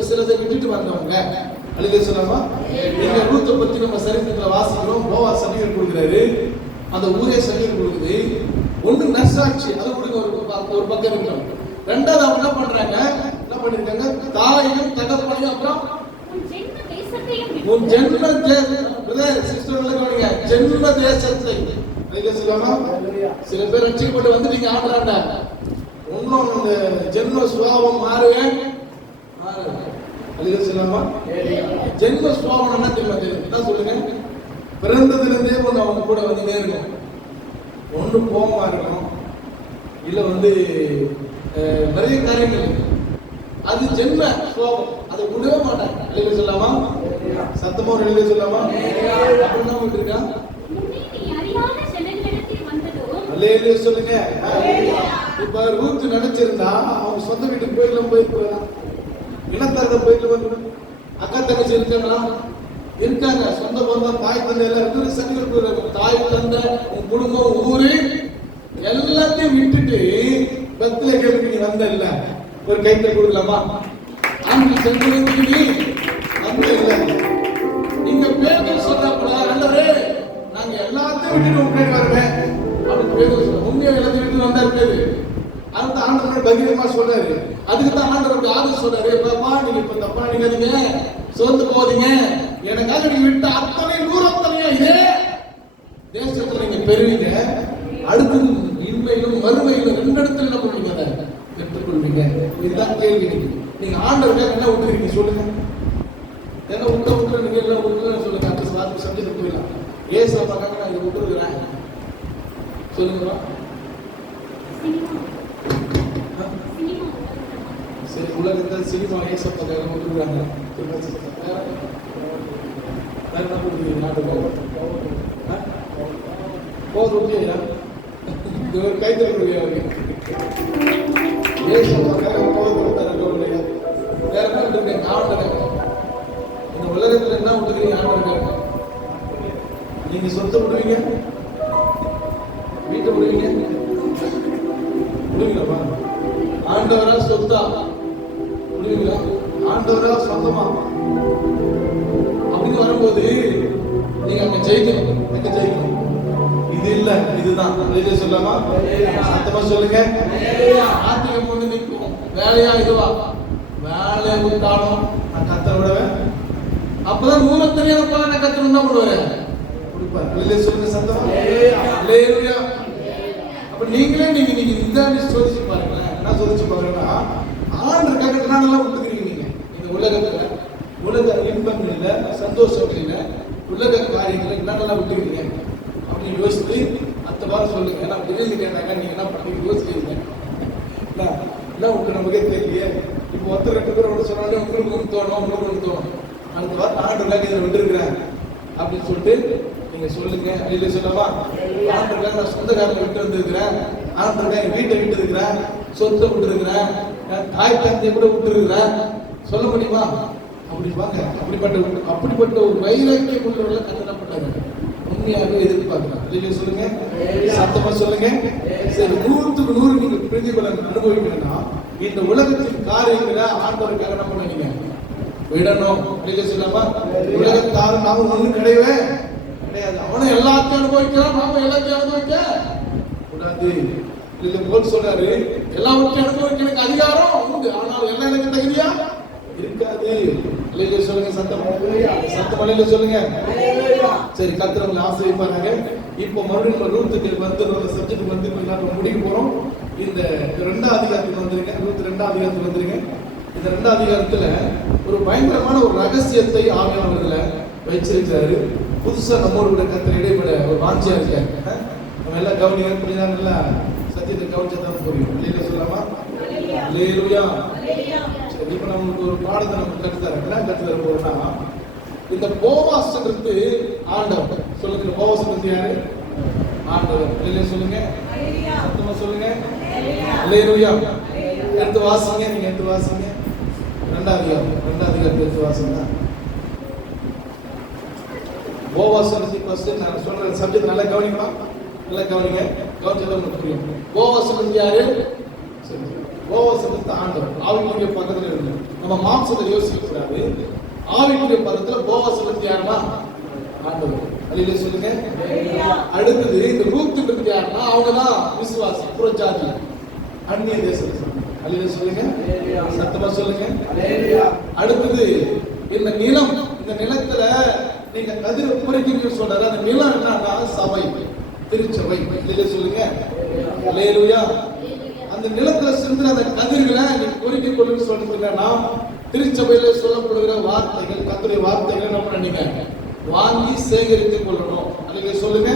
சிலதை விட்டுட்டு வந்தவங்க. அழுகை சொல்லாமா? எங்க ரூத்தை பத்தி நம்ம சரித்திரத்துல வாசிக்கிறோம். போவாஸ் சர்டிஃபிகேட் கொடுக்குறாரு, அந்த ஊரே சர்டிஃபிகேட் கொடுக்குது. ஒண்ணு நற்சாட்சி, அது கொடுங்க ஒரு பக்கம் இருக்கணும். ரெண்டாவது அவங்க என்ன பண்றாங்க, என்ன பண்ணிருக்காங்க, தாயையும் தகப்பனையும் அப்புறம் உன் ஜென்ம தேசத்தை சொல்லாமா? சில பேர் ரட்சிக்கப்பட்டு வந்துட்டீங்க ஆடுறாண்ட, ஒன்னும் அந்த ஜென்ம சுபாவம் மாறுவே சொல்லாமா? ஜென்ம சுபாவம் என்ன தெரியுமா சொல்லுங்க, பிறந்ததுலேருந்தே ஒன்று அவங்க கூட வந்துட்டே இருக்கும். ஒன்று கோபமா இருக்கும், இல்ல வந்து நிறைய காரியங்கள், அது ஜென்ம சுபாவம், அதை விடவே மாட்டாங்க. அழிவு சொல்லாமா? சத்தமா ஒரு அழிவு சொல்லாமா? அப்படின்னா விட்டுருக்கா சொல்லுங்க. இப்ப ரூத் நினைச்சிருந்தா அவங்க சொந்த வீட்டுக்கு போயிடலாம், இனத்தரத போயிட்டு அக்கா தங்கச்சி இருக்காங்களா? இருக்காங்க. சொந்த பந்தம், தாய் தந்தை எல்லாம் இருக்கு. சர்டிஃபிகேட் தாய் தந்தை, உன் குடும்பம், ஊரு எல்லாத்தையும் விட்டுட்டு பெத்லகேமுக்கு நீ வந்த இல்ல, ஒரு கைத்தை கொடுக்கலாமா? அங்கு சென்றதுக்கு நீ வந்த இல்ல. நீங்க பேதர் சொன்னப்பட அல்லவே நாங்க எல்லாத்தையும் விட்டுட்டு உண்மைக்கு வருவேன் அப்படின்னு பேதர் சொல்ல, உண்மையை எல்லாத்தையும் விட்டு வந்தாரு. அந்த ஆண்டவர் பகிரமா சொல்றாரு. அதுக்கு தான் ஆண்டவருக்கு ஆதரவு சொல்றாரு, பாப்பா நீங்க இப்ப தப்பா நினைக்காதீங்க, சோர்ந்து போதீங்க, எனக்காக நீங்க விட்ட அத்தனை நூறத்தனையா இதே தேசத்துல நீங்க பெறுவீங்க. அடுத்து இன்மையிலும் மறுமையிலும் 2 இடத்துல நம்ம நீங்க அதை பெற்றுக்கொள்வீங்க. இதுதான் கேள்வி. நீங்க ஆண்டவருக்காக என்ன விட்டுருக்கீங்க சொல்லுங்க. என்ன விட்டு நீங்க எல்லாம் விட்டுன்னு சொல்லுங்க. அடுத்த வார்த்தை சப்ஜெக்ட் போயிடலாம். ஏசா பார்க்காங்க நான் இதை விட்டுருக்கிறேன் சொல்லுங்க. சரி, உலகத்தில் சினிமா ஏசா பார்க்க விட்டுருக்காங்க. வேற என்ன பண்ணுறீங்க? நாட்டுக்கு போதும் கைத்தறிய இந்த உலகத்துல என்ன விட்டுக்கிறீங்க? ஆண்டவருக்காக நீங்க சொத்தை விடுவீங்க, வீட்டை விடுவீங்க, விடுவீங்களா? ஆண்டவரா சொத்தா விடுவீங்களா? ஆண்டவரா சொந்தமா? அப்படின்னு வரும்போது நீங்க அங்க ஜெயிக்கணும், அங்க ஜெயிக்கணும். இது இல்ல, இதுதான். சொல்லாமா? சத்தமா சொல்லுங்க. ஆத்திகம் கொண்டு நிற்கும். வேலையா இதுவா? வேலையை விட்டாலும் நான் கத்தரை விடுவேன். அப்பதான் நூறத்தனையான பலனை கத்தணும் தான் பண்ணுவாரு. சொல்லுங்க சத்தமா. அப்ப நீங்களே நீங்க இந்த சோதிச்சு பாருங்களேன். என்ன சோதிச்சு பாருங்கன்னா, ஆண்டு கட்டணம் விட்டுக்கிறீங்க. நீங்க இந்த உலகத்துல உலக இன்பங்கள்ல, சந்தோஷங்கள்ல, உலக காரியங்களை என்னென்னலாம் விட்டுக்கிறீங்க அப்படின்னு யோசித்து அடுத்த வாரம் சொல்லுங்க. ஏன்னா திடீர்னு கேட்டாங்க நீங்க என்ன பண்ணி யோசிக்கிறீங்க. என்ன உங்களுக்கு நமக்கே தெரியலையே. இப்போ ஒருத்தர் 2 பேர் ஒன்று சொன்னாலே உங்களுக்கு தோணும். அடுத்த வாரம் ஆண்டுக்காக இதை விட்டுருக்கிறேன் அப்படின்னு சொல்லிட்டு நீங்க சொல்லுங்க. இல்லை சொல்லவா? ஆண்டுக்காக நான் சொந்தக்காரங்க விட்டு வந்திருக்கிறேன், ஆண்டுக்காக என் வீட்டை விட்டு இருக்கிறேன், சொத்தை விட்டு இருக்கிறேன், தாய் தந்தையை கூட விட்டு இருக்கிறேன், சொல்ல முடியுமா? அப்படி வாங்க. அப்படிப்பட்ட ஒரு வைராக்கியம் கொண்டவர்கள் கட்டணப்பட்டாங்க. உண்மையாக எதிர்பார்க்கிறாங்க. சொல்லுங்க, சத்தமா சொல்லுங்க. சரி, 100க்கு 100 நீங்க பிரதிபலன் அனுபவிக்கணும்னா இந்த உலகத்தின் காரியங்களை ஆண்டவருக்காக என்ன பண்ணுவீங்க? விடணும். சொல்லாமா? உலகத்தாரும் நாம ஒண்ணு கிடையவே கிடையாது. அவனை எல்லாத்தையும் அனுபவிக்கிறான், நாம எல்லாத்தையும் அனுபவிக்க கூடாது. போல் சொல்றாரு, எல்லாவற்றையும் அனுபவிக்க எனக்கு அதிகாரம் உண்டு, ஆனால் எல்லாம் எனக்கு தகுதியா இருக்காது. சொல்லுங்க சத்தம் சொல்லுங்க. சரி, கர்த்தர் ஆசீர்வதிப்பாங்க. இப்போ மறுபடியும் ரூத்துக்கு வந்து சப்ஜெக்ட் வந்து நம்ம முடிக்க போறோம். இந்த 2ஆம் அதிகாரத்துக்கு வந்துருங்க. ரூத் 2ஆம் அதிகாரத்துக்கு வந்துருங்க. இந்த 2ஆம் அதிகாரத்துல ஒரு பயங்கரமான ஒரு ரகசியத்தை ஆவியானவர்களை வச்சிருக்கிறாரு. புதுசா நம்மோடு கூட கர்த்தர் இடைப்பட ஒரு வாஞ்சியா இருக்காரு. நம்ம எல்லாம் கவனிங்க. நல்லா சத்தியத்தை கவனிச்சதான் புரியும். இல்லையா சொல்லாமா? அல்லேலூயா. இப்ப நமக்கு ஒரு பாடத்தை நம்ம கற்றுத்தர என்ன கற்றுத்தர போறோம்னா, இந்த போவாஸ்ன்றது ஆண்டவர். சொல்லுங்க, போவாஸ்ன்றது யாரு? ஆண்டவர். இல்லையா சொல்லுங்க, சத்தமா சொல்லுங்க. அல்லேலூயா. எடுத்து வாசிங்க. நீங்க எடுத்து வாசிங்க. 2ஆம் அதிகாரம் எடுத்து வாசிங்க. போவாஸ் ஃபர்ஸ்ட் நான் சொல்ற சப்ஜெக்ட் நல்லா கவனிக்கணும், நல்லா கவனிங்க, கவனிச்சா உங்களுக்கு புரியும். போவாஸ் யாரு? சரி, போவாஸ் ஆண்டவர். ஆவிக்குரிய பக்கத்துல இருக்கு, நம்ம மாம்சத்தை யோசிக்க கூடாது. ஆவிக்குரிய பக்கத்துல போவாஸ் யாருன்னா ஆண்டவர். அல்லேலூயா சொல்லுங்க. அடுத்தது இந்த ரூத் யாருன்னா அவங்க தான் விசுவாசி, புறஜாதி, அந்நிய தேசம். அல்லேலூயா சொல்லுங்க, சத்தமா சொல்லுங்க. அடுத்தது இந்த நிலம், இந்த நிலத்துல நீங்க கதிரை புரிக்கிறீங்க சொல்றாரு. அந்த நிலம் என்னன்னா சபை, திருச்சபை. அல்லேலூயா சொல்லுங்க. அல்லேலூயா. அந்த நிலத்துல சிந்துற அந்த கதிர்களை நீங்க பொறுக்கிக் கொள்ளுன்னு சொல்லிருக்கேன்னா திருச்சபையில சொல்லப்படுகிற வார்த்தைகள், கர்த்தருடைய வார்த்தைகள் நம்ம பண்ணீங்க வாங்கி சேகரித்துக் கொள்ளணும். அல்லேலூயா சொல்லுங்க,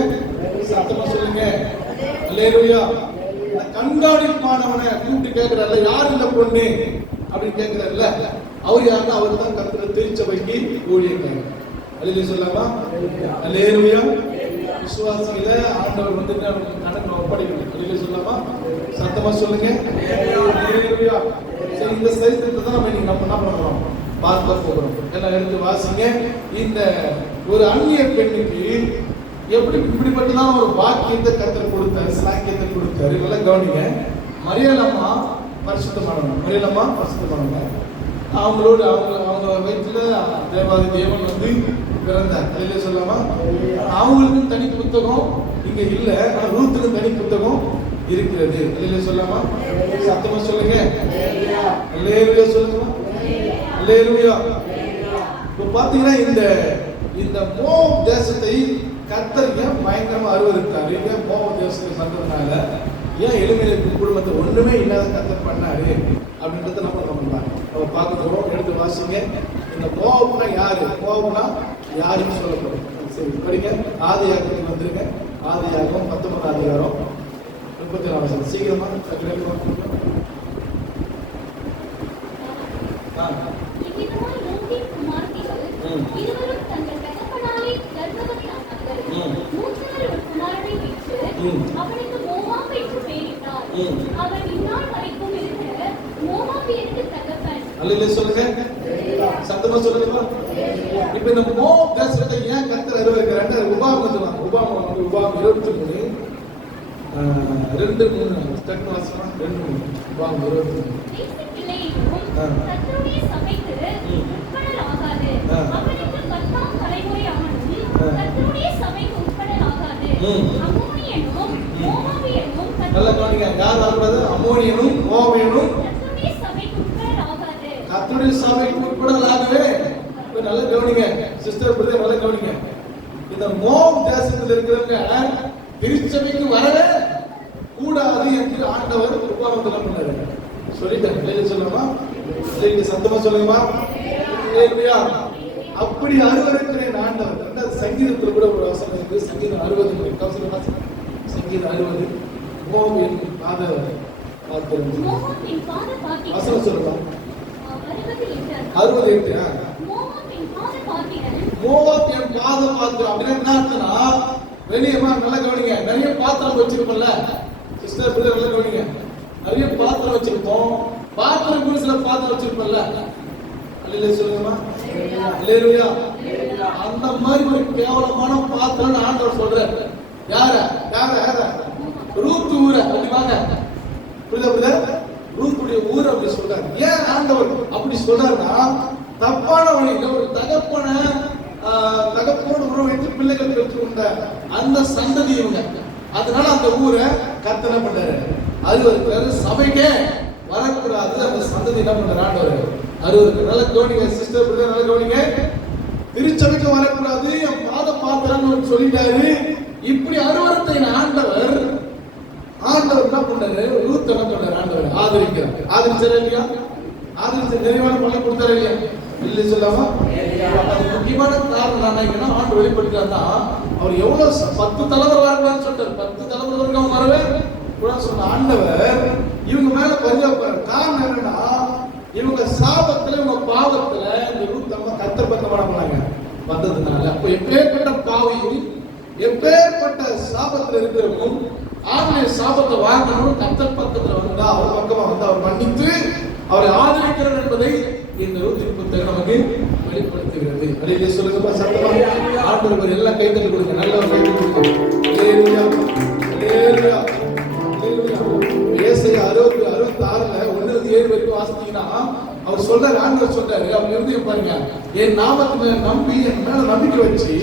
சத்தமா சொல்லுங்க. அல்லேலூயா. கண்காணிப்பானவனை கூப்பிட்டு கேட்கிறார்ல, யார் இந்த பொண்ணு அப்படின்னு கேட்கிறார்ல, அவர் யாருன்னா அவர் தான் கர்த்தர் திருச்சபைக்கு ஊழியக்காரர். அல்லேலூயா சொல்லாமா? அல்லேலூயா. விசுவாசிகள ஆண்டவர் வந்து கணக்கு ஒப்படைக்கணும். அல்லேலூயா சொல்லாமா? சத்தமா சொல்லுங்க. அல்லேலூயா. சரி, இந்த சரித்திரத்தை தான் நம்ம இன்னைக்கு என்ன பண்றோம், பார்க்க போகிறோம். எல்லாம் எடுத்து வாசிங்க. இந்த ஒரு அந்நிய பெண்ணுக்கு எப்படி இப்படிப்பட்டதான் ஒரு வாக்கியத்தை கர்த்தர் கொடுத்தாரு, சாக்கியத்தை கொடுத்தாரு. நல்லா கவனிங்க. மரியாளம்மா பரிசுத்தமானவங்க, மரியாளம்மா பரிசுத்தமானவங்க. அவங்களோட அவங்க வயிற்றுல தேவாதி தேவன் வந்து பிறந்தார். அல்லேலூயா சொல்லாமா? அவங்களுக்கும் தனி புத்தகம் இங்க இல்ல, ஆனா ரூத்துக்கு தனி புத்தகம் இருக்கிறது. அல்லேலூயா சொல்லாமா? சத்தமா சொல்லுங்க. அல்லேலூயா சொல்லுங்க. அல்லேலூயா. இப்ப பாத்தீங்கன்னா இந்த மோப் தேசத்தை கர்த்தர் ஏன் பயங்கரமா அருவருத்தாரு? ஏன் மோப் தேசத்தை பண்றதுனால ஏன் எளிமையில குடும்பத்தை ஒண்ணுமே இல்லாத கர்த்தர் பண்ணாரு அப்படின்றத நம்ம பார்க்க போறோம். எடுத்து வாசிங்க. இந்த மோப்னா யாரு, மோப்னா யாருன்னு சொல்லப்படும். சரி, படிங்க. ஆதியாகமத்துக்கு வந்துருங்க. ஆதியாகமம் 19 அதிகாரம் 34 சீக்கிரமா அவனுக்கு மோவாப் என்று பெயரிட்டார். அவன் இந்நாள் வரைக்கும் இருக்கிற மோவாபியருக்கு தகப்பன். அல்லேலூயா சொல்லுங்க, சத்தமா சொல்லுங்க. இப்ப இந்த மோவாப் தேசத்தை ஏன் கர்த்தர் அருவருக்கிறாரு? உபாகமம் சொல்றாங்க. உபாகமம் 23 2:3 ஸ்டெப் வாசிமா. 2:3 உபாகமம் 23. கர்த்தருடைய சபைக்கு உட்படல் ஆகாது. அவனுக்கு 10ஆம் தலைமுறை அவனும் கர்த்தருடைய சபைக்கு உட்படல் ஆகாது. அம்மோனியனும் மோவாபியனும் நல்ல கவனிங்க. யார் ஆகுறது? அம்மோனியனும் மோவாபியனும் கர்த்தருடைய சபைக்கு உட்படல் ஆகாது. கர்த்தருடைய சபைக்கு உட்படல் ஆகவே. இப்ப நல்ல கவனிங்க சிஸ்டர், பிரதர், நல்ல கவனிங்க. இந்த மோவாப் தேசத்தில் இருக்கிறவங்க திருச்சபைக்கு வரவே கூடாது என்று ஆண்டவர் உபவாசம் பண்ணாரு. சொல்லிட்டேன் சொல்லமா? சரி, சத்தமா சொல்லுங்கம்மா. அல்லேலூயா. அப்படி அருவருக்கிறேன் ஆண்டவர். ரெண்டாவது சங்கீதத்தில் கூட ஒரு வசனம் இருக்கு. சங்கீதம் 60 சங்கீதம் 60 மோவாபின் பாத பாத்திரம். மோவாபின் பாத பாத்திரம். வசனம் சொல்லுங்க. 68. 68. மோவாபின் பாத பாத்திரம். மோவாபின் பாத பாத்திரம் அப்படின்னா என்ன அர்த்தம்னா, வெளியமா நல்லா கவனிங்க. நிறைய பாத்திரம் வச்சிருப்போம்ல சிஸ்டர், பிரதர், நல்லா கவனிங்க. நிறைய பாத்திரம் வச்சிருப்போம். பாத்திரம் கூட சில பாத்திரம் வச்சிருப்போம்ல. அல்லேலூயா சொல்லுங்கம்மா. அல்லேலூயா. அந்த மாதிரி ஒரு கேவலமான பாத்திரம் ஆண்டவர் சொல்றாரு. யார ரூத் ஊரை அப்படி வாங்க. புரியுதா? ரூத்துடைய ஊரை அப்படி சொல்றாரு. ஏன் ஆண்டவர் அப்படி சொல்றாருன்னா, தப்பான வழியில ஒரு தகப்பனோட உறவு வைத்து பிள்ளைகள் பெற்றுக்கொண்ட அந்த சந்ததி இவங்க. அதனால அந்த ஊரை கர்த்தர் என்ன பண்றாரு? அருவருக்கிறாரு. சபைக்கே வரக்கூடாது அந்த சந்ததி என்ன பண்றாரு? ஆண்டவர் அருவருக்கிறார். நல்ல கவனிங்க சிஸ்டர், பிரதர், நல்ல கவனிங்க. திருச்சபைக்கு வரக்கூடாது, என் பாத பாத்திரம்னு சொல்லிட்டாரு. இப்படி அருவருத்தை ஆண்டவர் என்ன பண்றாரு? ரூத் என்ன பண்றாரு? ஆண்டவர் ஆதரிக்கிறார். ஆதரிச்சாரா இல்லையா? ஆதரிச்சு நிறைவான பலன் கொடுத்தாரா இல்லையா? இல்லை சொல்லாமா? அது முக்கியமான காரணம் என்ன? ஆண்டு வெளிப்படுத்தாருன்னா, அவர் எவ்வளவு 10 தலைவர் வரக்கூடாதுன்னு சொல்றாரு. 10 தலைவர் வரைக்கும் அவங்க வரவே கூட சொன்ன ஆண்டவர் இவங்க மேல பரிதாபப்படுறாரு. காரணம் என்னன்னா, இவங்க சாபத்துல, இவங்க பாவத்துல இந்த ரூத் நம்ம கர்த்தர் பக்கமான போனாங்க வந்ததுனால. அப்ப எப்பேற்பட்ட பாவியும் எப்பேற்பட்ட சாபத்துல இருக்கிறவங்களும் ஆன்மீக சாபத்தை வாங்கணும். கர்த்தர் பக்கத்துல வந்தா, அவர் பக்கமா வந்து அவர் மன்னித்து அவரை ஆதரிக்கிறார் என்பதை இந்த ரூத்தின் புத்தகம் நமக்கு வெளிப்படுத்துகிறது. அல்லேலூயா சொல்லுங்கப்பா சத்தமா. ஆண்டவருக்கு எல்லாம் கைத்தட்டி கொடுங்க. நல்ல ஒரு கைத்தட்டி கொடுங்க. அல்லேலூயா அல்லேலூயா அல்லேலூயா. ஏசாயா 66ல 1-7 வரைக்கும் வாசிச்சீங்கன்னா அவர் சொல்றாரு, ஆண்டவர் சொல்றாரு, அவர் இருதயம் பாருங்க, என் நாமத்தை நம்பி என் மேல நம்பிக்கை வச்சு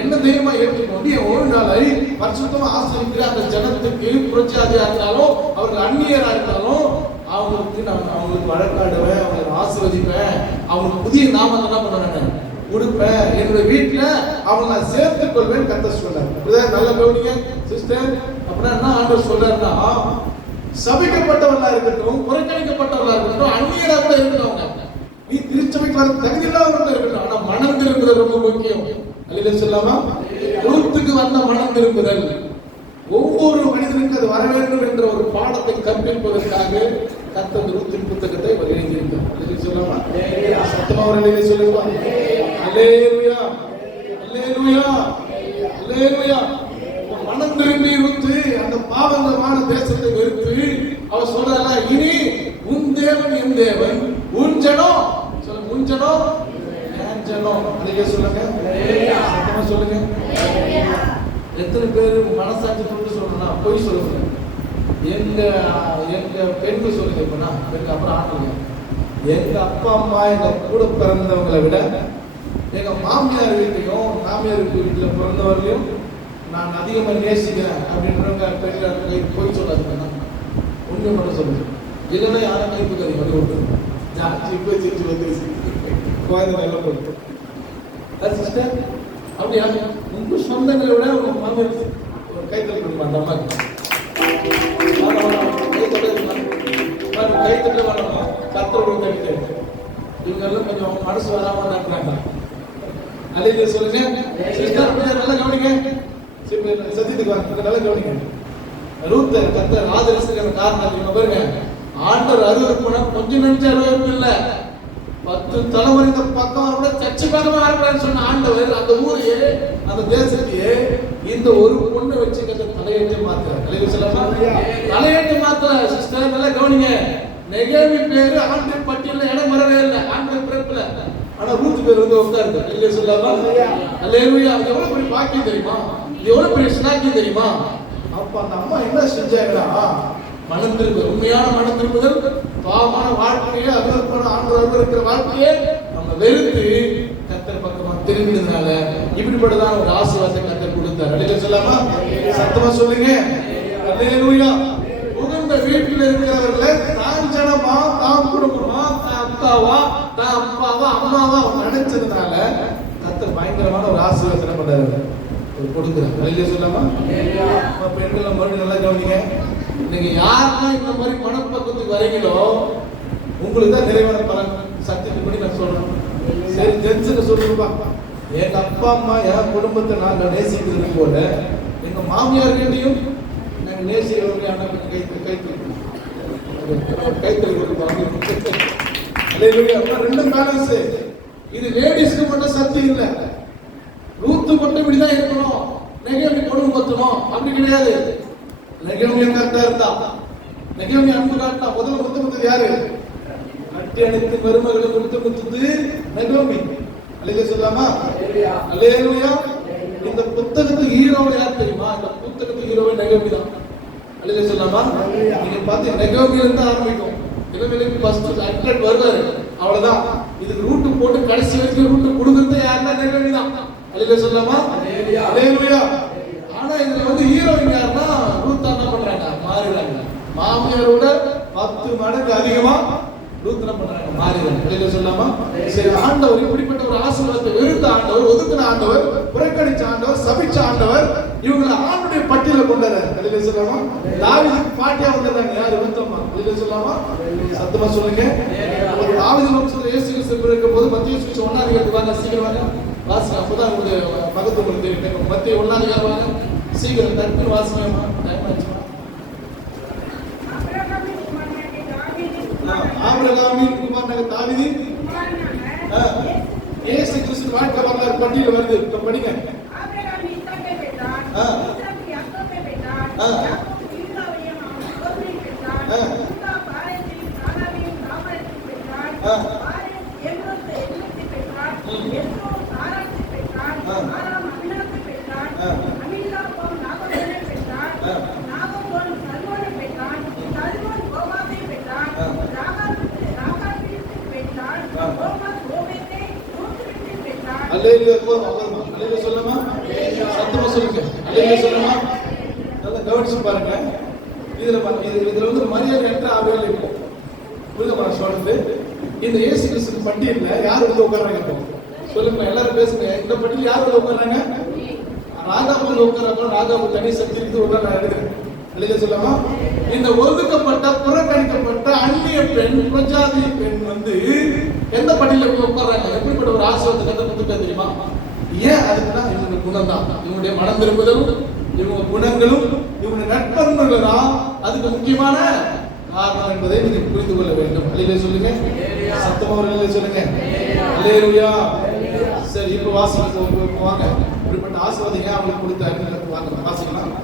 என்ன தைரியமா ஏற்றுக்கொண்டு என் ஒரு நாளை பரிசுத்தமா ஆசிரியக்கிற அந்த ஜனத்துக்கு புரட்சியாதியா இருந்தாலும் அவர்கள் அந்நியரா இருந்தாலும் அவங்களுக்கு நான் அவங்களுக்கு வழக்காடுவேன், அவங்களை ஆசீர்வதிப்பேன், அவங்களுக்கு புதிய நாமத்தை என்ன பண்ணுவேன் கொடுப்பேன், என்னுடைய வீட்டுல அவங்க நான் சேர்த்துக் கொள்வேன் கர்த்தர் சொல்றாரு. நல்ல கவனிங்க சிஸ்டர். அப்படின்னா என்ன ஆண்டவர் சொல்றாருன்னா, சபிக்கப்பட்டவர்களா இருக்கட்டும், புறக்கணிக்கப்பட்டவர்களா இருக்கட்டும், அந்நியரா கூட இருக்கட்டும், நீ திருச்சபைக்கு வர தகுதி இல்லாதவர்களா இருக்கட்டும், ஆனா மனம் திரும்புதல் ரொம்ப முக்கியம். அல்லேலூயா சொல்லாமா. ரூத்துக்கு வந்த மனம் திரும்புதல் ஒவ்வொரு மனிதனுக்கு அது வர வேண்டும் என்ற ஒரு பாடத்தை கற்பிப்பதற்காக கர்த்தர் ரூத்தின் புத்தகத்தை எழுதியிருக்கிறார். அல்லேலூயா சொல்லாமா. சத்தமா ஒரு அல்லேலூயா சொல்லுங்க. அல்லேலூயா அல்லேலூயா அல்லேலூயா. மனம் திரும்பி ரூத்து அந்த பாவங்கமான தேசத்தை வெறுத்து அவர் சொல்றாங்க, இனி உன் தேவன் என் தேவன், உன் ஜனம் சொல்லுங்க, உன் ஜனம் என் ஜனம். அல்லேலூயா சொல்லுங்க. சத்தமா சொல்லுங்க. எத்தனை பேர் மனசாட்சி கொண்டு சொல்லணும் போய் சொல்லுங்க. எங்க பெண்கள் சொல்லுங்க. இப்ப பெண்கள் அப்புறம் ஆணுங்க. எங்க அப்பா அம்மா எங்க கூட பிறந்தவங்களை விட எங்க மாமியார் வீட்டையும் மாமியார் வீட்டுல பிறந்தவர்களையும் நான் அதிகமாக நேசிக்கிறேன் அப்படின்றவங்க பெண்கள் போய் சொல்லாதுங்க. உண்மை மட்டும் சொல்லுங்க. இல்லைன்னா யாரும் கைப்புக்காதீங்க. வந்து விட்டு ஜாஸ்தி போய் சிரிச்சு வந்துருச்சு குழந்தை நல்லா போயிட்டு சிஸ்டர் அப்படியா உங்க சொந்தங்களை விட உங்க மாமியார் ஒரு கைத்தல் கொடுமா அந்த அம்மாக்கு கைத்தட்ட வேணாமா கத்தரோட தட்டு. இவங்க எல்லாம் கொஞ்சம் மனசு வராம இருக்கிறாங்க. அல்லேலூயா சொல்லுங்க. சிஸ்டர் நல்லா கவனிங்க. சத்தியத்துக்கு வாங்க நல்லா கவனிங்க. ரூத் கர்த்தர் ஆதரிச்சுக்கிற காரணம் இவங்க பாருங்க, ஆண்டவர் அருவருப்பு போனா கொஞ்சம் நினைச்ச அருவருப்பு இல்ல, 10 தலைமுறை இந்த பக்கம் கூட சர்ச்சை பக்கமா இருக்கிறான்னு சொன்ன ஆண்டவர் அந்த ஊரையே அந்த தேசத்தையே இந்த ஒரு பொண்ணை வச்சு தலையெழுத்து மாத்துறாரு. தலையெழுத்து மாத்தல சிஸ்டர் நல்லா கவனிங்க. நெகேமி பேரு ஆண்டவர் பட்டியல இடம் வரவே இல்லை ஆண்டவர் பிறப்புல, ஆனா ரூத் பேர் வந்து உட்காருது. இல்லையா சொல்லாமா. அல்லேலூயா. அது எவ்வளவு பெரிய பாக்கியம் தெரியுமா, எவ்வளவு பெரிய ஸ்நாக்கியம் தெரியுமா. அப்ப அந்த அம்மா என்ன செஞ்சாங்கன்னா மனம் திரும்புதல், உண்மையான மனம் திரும்புதல், பாவமான வாழ்க்கையை அருவருப்பான ஆண்டவர் இருக்கிற வாழ்க்கையை நம்ம வெறுத்து கர்த்தர் பக்கமா திரும்பினதுனால இப்படிப்பட்டதான் ஒரு ஆசீர்வாதத்தை கர்த்தர் கொடுத்தார். அல்லேலூயா சொல்லாமா. சத்தமா சொல்லுங்க. அல்லேலூயா. உகந்த வீட்டில் இருக்கிறவர்களை தான் ஜனமா தான் குடும்பமா தான் அக்காவா தான் அப்பாவா அம்மாவா நினைச்சதுனால கர்த்தர் பயங்கரமான ஒரு ஆசீர்வாதத்தை பண்றாரு கொடுக்குறாரு. அல்லேலூயா சொல்லாமா. பெண்கள் மறுபடியும் நல்லா கவனிங்க. நீங்க யாரெல்லாம் இந்த மாதிரி மனப்பக்குவத்துக்கு வரீங்களோ உங்களுக்கு தான் நிறைவான பலன். சத்தியத்துப்படி நான் சொல்றேன். சரி ஜென்ஸுக்கு சொல்லுங்கப்பா, எங்க அப்பா அம்மா என் குடும்பத்தை நாங்க நேசிக்கிறது போல எங்க மாமியார் கிட்டையும் நாங்க நேசிக்கிறவங்க கைத்தறி கொடுப்பாங்க. ரெண்டும் பேலன்ஸ். இது லேடிஸ்க்கு மட்டும் சத்தியம் இல்லை. ரூத்து மட்டும் இப்படிதான் இருக்கணும், நெகேமி குடும்பத்தணும் அப்படி கிடையாது. நெகேமி கரெக்டா இருந்தா, நெகேமி அன்பு காட்டா. முதல்ல முத்து யாரு? கட்டி அணைத்து மருமகளுக்கு முத்து நெகேமி. அல்லேலூயா சொல்லாமா. அல்லேலூயா. இந்த புத்தகத்துக்கு ஹீரோ யார் தெரியுமா? இந்த புத்தகத்துக்கு ஹீரோவே நெகேமி தான். அல்லேலூயா சொல்லாமா. நீங்க பாத்தீங்க நெகேமில இருந்து ஆரம்பிக்கும். இளநிலைக்கு ஃபர்ஸ்ட் அட்லட் வருவாரு, அவ்வளவுதான். இதுக்கு ரூட் போட்டு கடைசி வரைக்கும் ரூட் கொடுக்கறது யாருன்னா நெகேமி தான். அல்லேலூயா சொல்லாமா. அல்லேலூயா. ஆனா இதுல வந்து ஹீரோயின் யாருன்னா ரூத் என்ன பண்றாங்க? மாறுறாங்க. மாமியாரோட 10 மடங்கு அதிகமா ரூத் என்ன பண்றாங்க? மாறுறாங்க. அல்லேலூயா சொல்லாமா. சரி, ஆண்டவர் இப்படிப்பட்ட ஒரு ஆசீர்வாதத்தை வெறுத்த ஆண்டவர், ஒதுக்கின ஆண்டவர், புறக்கணிச்ச ஆண்டவர், சபிச்ச ஆண்டவர் இவங்களை ஆண்டுடைய பட்டியல கொண்டாரு. அல்லேலூயா சொல்லாமா. தாவீதுக்கு பாட்டியா வந்தாங்க யாரு? ரூத்தம்மா. அல்லேலூயா சொல்லாமா. சத்தமா சொல்லுங்க. தாவீது வம்சத்துல இயேசு கிறிஸ்து பிறக்கும்போது மத்தேயு சுவிசேஷம் 1ஆம் அதிகாரத்துக்கு வாங்க, சீக்கிரம் வாங்க வாசிங்க. அப்பதான் உங்களுக்கு பக்கத்து உங்களுக்கு தெரியும். மத்தேயு 1ஆம் அதிகாரம் வாங்க, சீக்கிரம் தட்டு வாசிங்க. டைம் ஆச்சுமா. ஆபிரகாமின் குமாரனாகிய தாவீது இயேசு கிறிஸ்து வாழ்க்கை வரலாறு பட்டியல் வருது. இப்ப படிங்க. ஆபிரகாம் ஈசாக்கை பெற்றான், ஈசாக்கு யாக்கோபை பெற்றான், யாக்கோபு யூதாவையும் யோசேப்பையும் பெற்றான், யூதா பாரேசையும் சாராவையும் தாமாரையும் பெற்றான், பாரேஸ் எம்ரோத்தை பெற்றான், அல்லேலூயா போதும் அவ்வளவுதான். அல்லேலூயா சொல்லுமா, சத்தமா சொல்லுங்க. அல்லேலூயா சொல்லுமா. நல்லா கவனிச்சு பாருங்க. இதுல வந்து மரியாதை என்ற ஆவியால இருக்கும். புரியுதா சொல்றது? இந்த இயேசு கிறிஸ்து பட்டியல்ல யார் வந்து உட்கார்றாங்க இப்போ சொல்லுங்க, எல்லாரும் பேசுங்க. இந்த பட்டியல் யார் வந்து உட்கார்றாங்க? ராஜாவுக்கு வந்து உட்கார்றாங்க. ராஜாவுக்கு தனி சக்தி இருந்து உட்கார நான் எடுக்கிறேன். அல்லேலூயா சொல்லமா. இந்த ஒதுக்கப்பட்ட புறக்கணிக்கப்பட்ட அந்நிய பெண், பிரஜாதி பெண் வந்து எந்த பட்டியல போய் உட்கார்றாங்க? எப்படிப்பட்ட ஒரு ஆசீர்வாதத்தை கத்த கொடுத்துட்டா தெரியுமா? ஏன்? அதுக்குன்னா இவங்க குணம் தான், இவங்களுடைய மனம் திரும்புதலும், இவங்க குணங்களும், இவங்க நட்பண்புகள் தான் அதுக்கு முக்கியமான காரணம் என்பதை நீங்க புரிந்து கொள்ள வேண்டும். அல்லேலூயா சொல்லுங்க, சத்தமா ஒரு அல்லேலூயா சொல்லுங்க. அல்லேலூயா. சரி, இப்ப வாசிக்க வாங்க. இப்படிப்பட்ட ஆசீர்வாதம் ஏன் அவங்களுக்கு கொடுத்தாரு வாங்க வாசிக்கலாம்.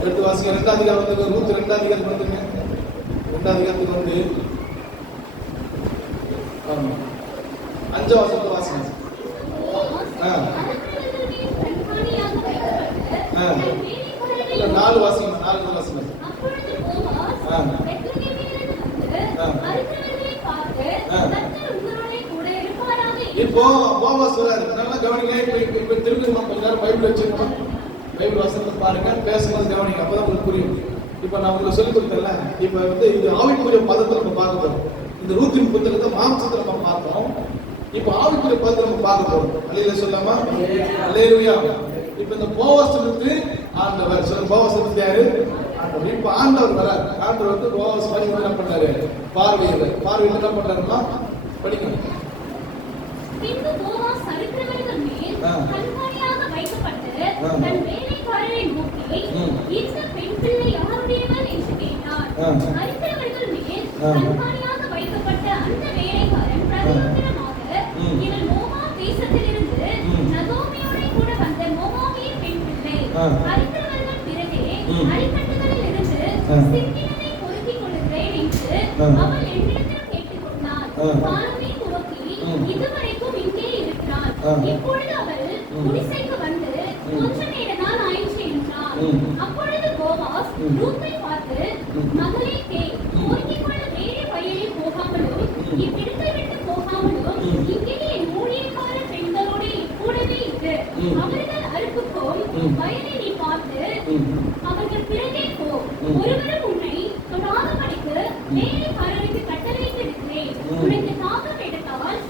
எடுத்து வாசிக்க. 2ஆம் அதிகாரம் வந்து ரூத் 2ஆம் அதிகாரத்துக்கு வந்துங்க. 2ஆம் அதிகாரத்துக்கு வந்து 5ஆம் வசனத்தை வாசிங்க. இல்ல 4 வாசிங்க. 4 வாசிங்க. இப்போ போவாஸ் சொல்றாரு. நல்லா கவனிங்க. இப்ப திரும்பி கொஞ்ச நேரம் பைபிள் வச்சிருக்கோம். பைபிள் வசனத்தை பாருங்க, பேசும்போது கவனிங்க, அப்பதான் உங்களுக்கு புரியும். இப்ப நான் உங்களுக்கு சொல்லிக் கொடுத்தேன்ல, இப்ப வந்து இது ஆவிக்குரிய பதத்தை நம்ம பார்க்க போறோம். இந்த ரூத்தின் புத்தகத்தை மாம்சத்தை நம்ம பார்த்தோம். இப்ப ஆவிக்குரிய பதத்தை நம்ம பார்க்க போறோம். அல்லேலூயா சொல்லாமா. அல்லேலூயா. இப்ப இந்த போவாஸ் வந்து ஆண்டவர் சொல்ல. போவாஸ் வந்து யாரு? ஆண்டவர். இப்ப ஆண்டவர் வராரு. ஆண்டவர் வந்து போவாஸ் மாதிரி என்ன பண்ணாரு? பார்வையில் என்ன பண்றாருன்னா படிங்க. பின்பு போவாஸ் சரித்திரவர்கள் மேல் கண்காணியாக வைக்கப்பட்டு தன் வேலைக்காரரை நோக்கி, இந்த பெண் பிள்ளை யாருடையவள் என்று கேட்டார். சரித்திரவர்கள் மேல் கண்காணியாக வைக்கப்பட்ட அந்த வேலைக்காரன் பிரதியுத்தரமாக, இவள் மோவாப் தேசத்திலிருந்து நகோமியோட கூட வந்த மோவாபிய பெண் பிள்ளை. சரித்திரவர்கள் பிறகே அடிக்கட்டுகளில் இருந்து சிக்கினதை பொறுக்கிக் கொள்கிறேன் என்று அவள் என்னிடத்தில் கேட்டுக்கொண்டார். காலமே துவக்கி இதுவரைக்கும் இங்கே இருக்கிறார். இப்பொழுது அவள் குடிசைக்கு வந்து கொஞ்ச நேர நாள் ஆயிற்று என்றார். அப்பொழுது போவாஸ் ரூத்தை பார்த்து, மகளே கேள், பொறுக்கிக் கொள்ள வேறு வயலில் போகாமலும் இவ்விடத்தை விட்டு போகாமலும் இங்கே என் ஊழியக்கார பெண்களோடு கூடவே இரு. அவர்கள் அறுப்புக்கும் வயலை நீ பார்த்து அவர்கள் பிறகே போ. ஒருவரும் உன்னை தொடாதபடிக்கு வேலைக்காரருக்கு கட்டளையிட்டிருக்கிறேன். உனக்கு தாகம் எடுத்தால்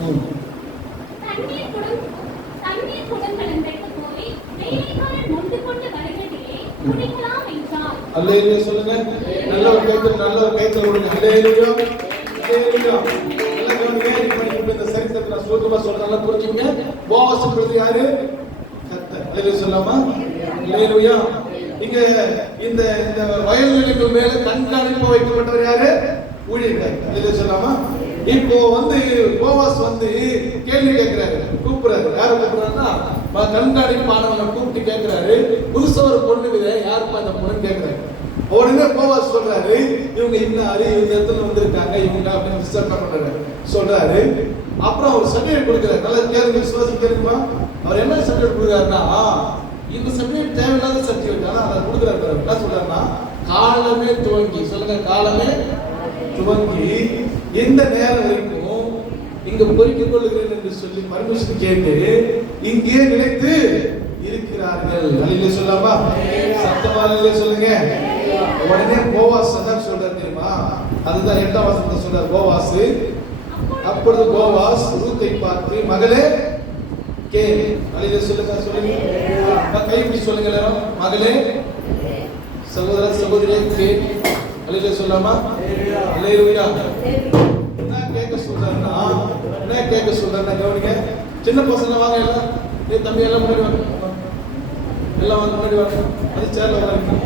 தண்ணீர் குடங்களும் வைத்து போய் வேலைக்காரன் மொண்டு கொண்டு வருவதிலே குடிக்கலாம் என்றார். அல்லேலூயா சொல்லுங்க. நல்ல ஒரு கைத்தல் கொடுங்க. அல்லேலூயா. அல்லேலூயா. நல்ல கவனிங்க. இப்ப இந்த சரித்திரத்தை நான் சுருக்கமா சொல்றேன், நல்லா புரிஞ்சுங்க. போவாஸ் யாரு? கர்த்தர். அல்லேலூயா சொல்லாமா. அல்லேலூயா. இங்க இந்த வயல்வெளிக்கு மேல கண்காணிப்பு வைக்கப்பட்டவர் யாரு? ஊழியர்கள். அல்லேலூயா சொல்லாமா. இப்போ வந்து போவாஸ் வந்து கேள்வி கேட்கிறாரு, கூப்பிடுறாரு. யாரு கூப்பிடுறாருன்னா கண்காணிப்பானவனை கூப்பிட்டு கேட்கிறாரு, புதுசா ஒரு பொண்ணு வித யாருப்பா இந்த பொண்ணு கேட்கிறாரு. உடனே போவாஸ் சொல்றாரு, இவங்க இன்னாரு இந்த இடத்துல வந்திருக்காங்க இவங்க அப்படின்னு டிஸ்டர்ப் பண்றாரு சொல்றாரு. அப்புறம் அவர் சர்டிஃபிகேட் கொடுக்குறாரு. நல்லா கேளுங்க, விசுவாசி கேளுமா. அவர் என்ன சர்டிஃபிகேட் கொடுக்குறாருன்னா, இந்த சர்டிஃபிகேட் தேவையில்லாத சர்டிஃபிகேட், ஆனா அதை கொடுக்குறாரு. என்ன சொல்றாருன்னா, காலமே துவங்கி சொல்லுங்க, காலமே துவங்கி எந்த நேரம் வரைக்கும் இங்க பொறுக்கிக் கொள்ளுகிறேன் என்று சொல்லி பர்மிஷன் கேட்டு இங்கே நிலைத்து இருக்கிறார்கள். அல்லேலூயா சொல்லாமா. சத்தமா அல்லேலூயா சொல்லுங்க. உடனே போவாஸ் என்ன சொல்றாரு தெரியுமா? அதுதான் 8ஆம் வசனத்துல சொல்றாரு போவாஸ். அப்பொழுது போவாஸ் ரூத்தை பார்த்து, மகளே கேள். அல்லேலூயா சொல்லுங்க. சொல்லுங்க, கைப்பிடி சொல்லுங்க எல்லாரும். மகளே, சகோதர சகோதரியே கேள். அல்லேலூயா சொல்லாமா. அல்லேலூயா. என்ன கேட்க சொல்றேன்னா கவனிங்க. சின்ன பசங்க வாங்க, எல்லாம் தம்பி எல்லாம் முன்னாடி வாங்க, எல்லாம் வாங்க முன்னாடி வாங்க. அது சேர்ல வாங்க.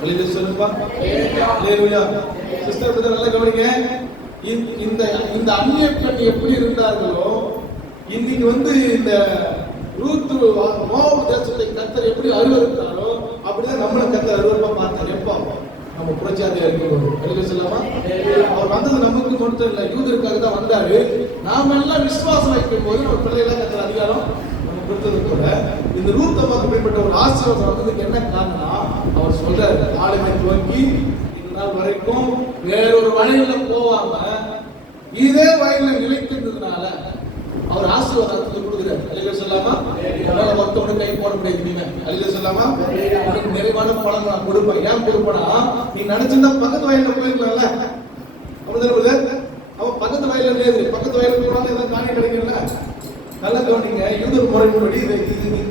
அல்லேலூயா சொல்லுப்பா. அல்லேலூயா. சிஸ்டர் பிரதர் நல்லா கவனிங்க. இந்த அந்நிய பெண் எப்படி இருந்தார்களோ, இன்னைக்கு வந்து இந்த ரூத் மோவாப் தேசத்தை கர்த்தர் எப்படி அருவருத்தாரோ அப்படிதான் நம்மள கர்த்தர் அருவருப்பா பார்த்தார். எப்போ? நம்ம புரட்சியாதியா இருக்கும்போது. அல்லேலூயா சொல்லாமா. அவர் வந்தது நமக்கு மட்டும் இல்லை, யூதருக்காக தான் வந்தாரு. நாம எல்லாம் விசுவாசம் வைக்கும் போது நம்ம பிள்ளைகளை கர்த்தர் அதிகாரம் நம்ம கொடுத்தது கூட இந்த ரூத் அப்படிப்பட்ட ஒரு ஆசீர்வாதம் வந்ததுக்கு என்ன காரணம்னா, அவர் சொல்றாரு, காலமே துவங்கி நாள் வரைக்கும் வேறொரு வழியில போவாம இதே வயல்ல நிலைத்திருந்ததுனால அவர் ஆசீர்வாதத்தை கொடுக்குறாரு. அல்லேலூயா சொல்லாமா? அதனால ஒருத்தவங்க கை போட முடியாது. நீங்க அல்லேலூயா சொல்லாமா? உனக்கு நிறைவான பலன் நான் கொடுப்பேன். ஏன் கொடுப்பேனா, நீ நினைச்சிருந்தா பக்கத்து வயல்ல போயிருக்கலாம்ல. அப்படிதான் அவன் பக்கத்து வயல்ல இல்லையாது, பக்கத்து வயலுக்கு போனாலும் ஏதாவது தானியம் கிடைக்கல. நல்ல கவனிங்க, யூதர் முறைப்படி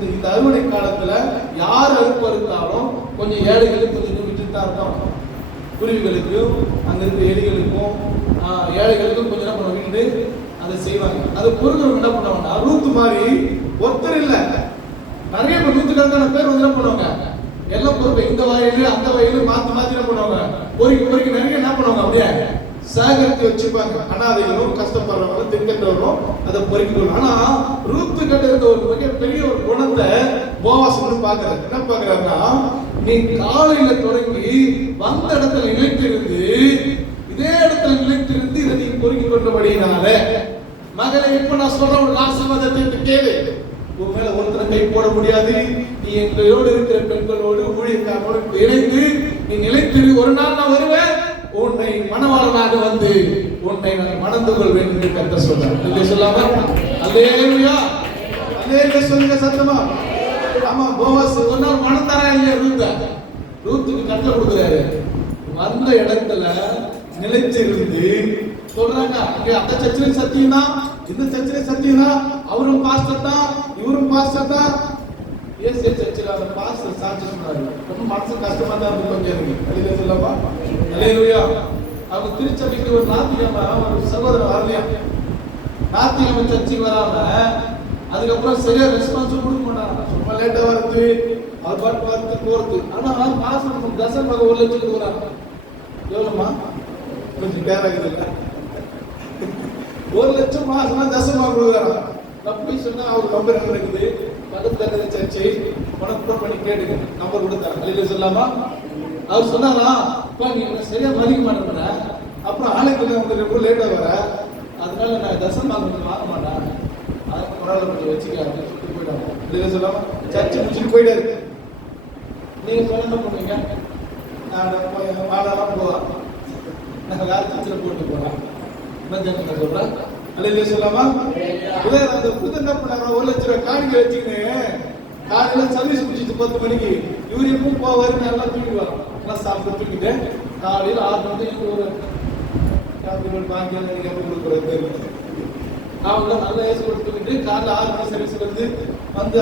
இந்த அறுவடை காலத்துல யார் அறுப்பு அறுத்தாலும் கொஞ்சம் ஏழைகளுக்கு கொஞ்சம் விட்டுட்டு தான் இருக்கும். குருவிகளுக்கும் அங்க இருக்க எலிகளுக்கும் ஏழைகளுக்கும் கொஞ்சம் என்ன பண்ண வீட்டு அதை செய்வாங்க. அது பொருட்கள் என்ன பண்ணுவாங்கன்னா, ரூத்து மாதிரி ஒருத்தர் இல்ல, நிறைய பேர் நூற்றுக்கணக்கான பேர் வந்து என்ன பண்ணுவாங்க, எல்லாம் பொறுப்பு இந்த வயலு அந்த வயலு மாத்தி மாத்தி என்ன பண்ணுவாங்க, பொறுக்கி நிறைய என்ன பண்ணுவாங்க, அப்படியே சேகரித்து வச்சுப்பாங்க. அனாதைகளும் கஷ்டப்படுறவங்க திட்டத்தவரும் அதை பொறுக்கிக்கணும். ஆனா ரூத்து கிட்ட இருந்த ஒரு மிகப்பெரிய ஒரு குணத்தை போவாஸ் பாக்குறாரு. என்ன பாக்குறாருன்னா, நீ காலையில தொடங்கி வந்த இடத்துல நிலைத்திருந்து இதே இடத்துல நிலைத்திருந்து இதை நீ பொறுக்கி கொண்டபடியினால மகளை இப்ப நான் சொல்ற ஒரு ஆசீர்வாதத்தை கேளு. உன் மேல ஒருத்தரை கை போட முடியாது. நீ எங்களோடு இருக்கிற பெண்களோடு ஊழியக்காரோடு இணைந்து நீ நிலைத்திரு. ஒரு நாள் நான் வருவேன், உன்னை மணவாளனாக வந்து உன்னை நான் மணந்து கொள்வேன் என்று கர்த்தர் சொல்றார். இல்லையா சொல்லாம? அல்லேலூயா, அல்லேலூயா சொல்லுங்க சத்தமா. ஆமா, போவாஸ் ஒரு நாள் மனம் தரா இல்லையா ரூத்துக்கு கட்டளை கொடுக்குறாரு. வந்த இடத்துல நிலைச்சிருந்து சொல்றாங்க, இங்க அந்த சர்ச்சிலும் சத்தியம் தான், இந்த சர்ச்சிலும் சத்தியம் தான், அவரும் பாஸ்டர் தான் இவரும் பாஸ்டர் தான். ஏசிய சர்ச்சில் அந்த பாஸ்டர் சாட்சி சொன்னாரு. ரொம்ப மனசு கஷ்டமா தான் இருக்கு கொஞ்சம் எனக்கு. அல்லேலூயா சொல்லமா? அல்லேலூயா. அவங்க திருச்சபைக்கு ஒரு நாத்தியமா ஒரு சகோதரர் வரலையா, நாத்தியமா சர்ச்சுக்கு வராம அதுக்கப்புறம் சரியா ரெஸ்பான்ஸ் கொடுக்க மாட்டாங்க. சும்மா லேட்டா வருது, அது பாட்டு பார்த்து போறது. ஆனா மாசம் தசம் 1 லட்சத்துக்கு வராங்க. எவ்வளவுமா? கொஞ்சம் பேராகுது இல்ல, 1 லட்சம் மாசமா தசமா கொடுக்குறாங்க. நான் போய் சொன்னா அவர் நம்பர் என்ன இருக்குது, பக்கத்துல இருக்கிற சர்ச்சை உனக்கு பண்ணி கேட்டுங்க, நம்பர் கொடுத்தாங்க. அல்லேலூயா சொல்லாமா? அவர் சொன்னாரா, அப்பா நீ என்ன சரியா மதிக்க மாட்டேங்கிற, அப்புறம் ஆலயத்துல வந்து ரொம்ப லேட்டா வர, அதனால நான் தசம் வாங்க மாட்டேன், அதுக்கு ஒரு ஆள் கொஞ்சம் வச்சுக்காரு சொல்லிட்டு போயிட்டாங்க. அல்லேலூயா சொல்லாமா? சர்ச்சை முடிச்சுட்டு போயிட்டாரு. நீங்க சொன்ன என்ன பண்ணுவீங்க? நான் வாழலாம் போவேன், நான் வேற சர்ச்சில் போட்டு போறேன். என்ன சொல்றேன்? அல்லேலூயா சொல்லாமா? அந்த புது என்ன பண்ணாங்க, 1 லட்சம் ரூபாய் காணிக்கை வச்சுக்கின்னு காலையில சர்வீஸ் முடிச்சுட்டு 10 மணிக்கு இவரு எப்பவும் போவாரு, நல்லா தூக்கிட்டு வரோம், எல்லாம் சாப்பிட்டு தூக்கிட்டு காலையில 6 மணிக்கு ஒரு வாங்கி எப்ப கொடுக்குறது அவங்க நல்லா ஏசி கொடுத்து தூக்கிட்டு காலைல 6 மணி சர்வீஸ் வந்து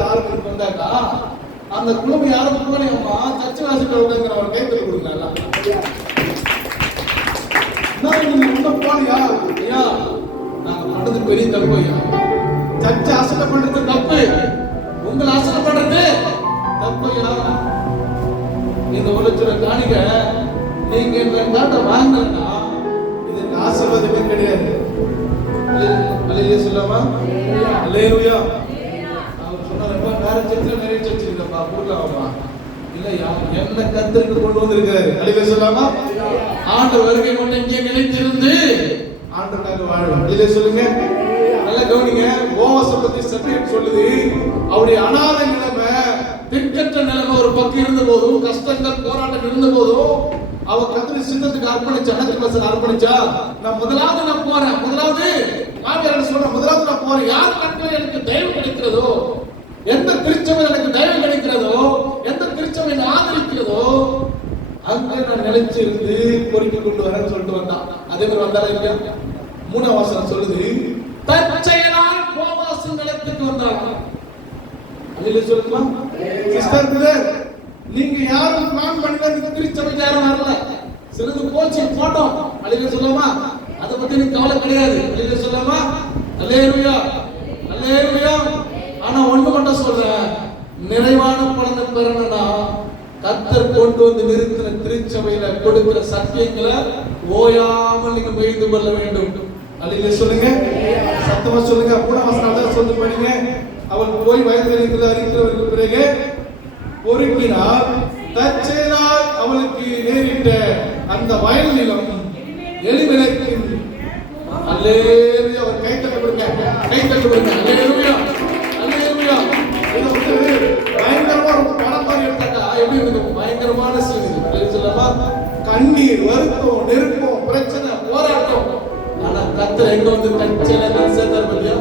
6 மணிக்கு வந்தாக்கா அந்த குடும்பம் யாரும் போனேம்மா சர்ச்சை வாசிக்கிற உடங்கிற ஒரு கைத்தறி கொடுங்க. போனியா ஐயா, நாங்க பண்றது பெரிய தப்பு ஐயா, சர்ச்சை அசலை பண்றது தப்பு, உங்களை அசலை பண்றது தப்பு ஐயா. இந்த 1 லட்சம் ரூபாய் காணிக்க நீங்க எங்க வாங்கினா இதுக்கு ஆசீர்வாதமே கிடையாது. அல்லேலூயா சொல்லாமா? அல்லேலூயா. அவர் சொன்னாருப்பா, வேற சர்ச்சில் நிறைய சர்ச் இருக்குப்பா, கொடுக்கலாமா? இல்லையா, என்ன கர்த்தருக்கு கொண்டு வந்திருக்காரு. அல்லேலூயா சொல்லாமா? ஆண்டவர் வருகை மட்டும் இங்கே நிலைத்திருந்து ஆண்டவராக வாழலாம். அல்லேலூயா சொல்லுங்க. நல்லா கவனிங்க, போவாஸை பத்தி சத்தியம் சொல்லுது, அவருடைய அனாதை நிலைமை, திக்கற்ற நிலைமை ஒரு பக்கம் இருந்த போதும், கஷ்டங்கள் போராட்டம் இருந்த போதும் அவ கர்த்தருடைய சித்தத்துக்கு அர்ப்பணிச்சா, அர்ப்பணிச்சா. நான் முதலாவது போறேன், முதலாவது மாமியார் சொல்றேன், முதலாவது நான் போறேன், யார் கண்களில் எனக்கு தயவு கிடைக்கிறதோ, எந்த திருச்சபையில் எனக்கு தயவு கிடைக்கிறதோ, எந்த திருச்சபை ஆதரிக்கிறதோ அங்கே நான் நிலைச்சு இருந்து பொறுக்கி கொண்டு வரேன்னு சொல்லிட்டு வந்தான். அதே மாதிரி வந்தாரா இல்லையா? 3ஆம் வசனம் சொல்லுது, தற்செயலால் போவாஸ் நிலத்துக்கு வந்தாங்க. அல்லேலூயா சொல்லுமா? சிஸ்டர் பிரதர், நீங்க யாரும் பிளான் பண்ணி திருச்சபை யாரும் வரல, சிலது போச்சு போட்டோம். அல்லேலூயா சொல்லாமா? அதை பத்தி நீங்க கவலை கிடையாது. அல்லேலூயா சொல்லாமா? அல்லேலூயா, அல்லேலூயா. ஆனா ஒண்ணு மட்டும் சொல்றேன், நிறைவான பலனை பெறணும்னா கர்த்தர் கொண்டு வந்து நிறுத்தின திருச்சபையில கொடுக்கிற சத்தியங்களை ஓயாமல் நீங்க பகிர்ந்து கொள்ள வேண்டும். அல்லேலூயா சொல்லுங்க, சத்தமா சொல்லுங்க. 3ஆம் வசனம் சொல்லி படிங்க. அவள் போய் வயது அறிக்கிறவருக்கு பிறகு பொறுக்கினார், தற்செயலால் அவளுக்கு நேரிட்ட அந்த வயல் நிலம் எலிமெலெக்கின். அல்லேலூயா. ஒரு கை தட்டு கொடுங்க, கை தட்டு கொடுங்க. அல்லேலூயா, அல்லேலூயா. இது வந்து பயங்கரமா ஒரு படம் மாதிரி எடுத்தாக்கா எப்படி இருக்கு, பயங்கரமான சீன். சொல்லமா? கண்ணீர், வருத்தம், நெருக்கம், பிரச்சனை, போராட்டம். ஆனா கர்த்தர் எங்க வந்து தற்செயலா சேர்த்தார் பாத்தியா?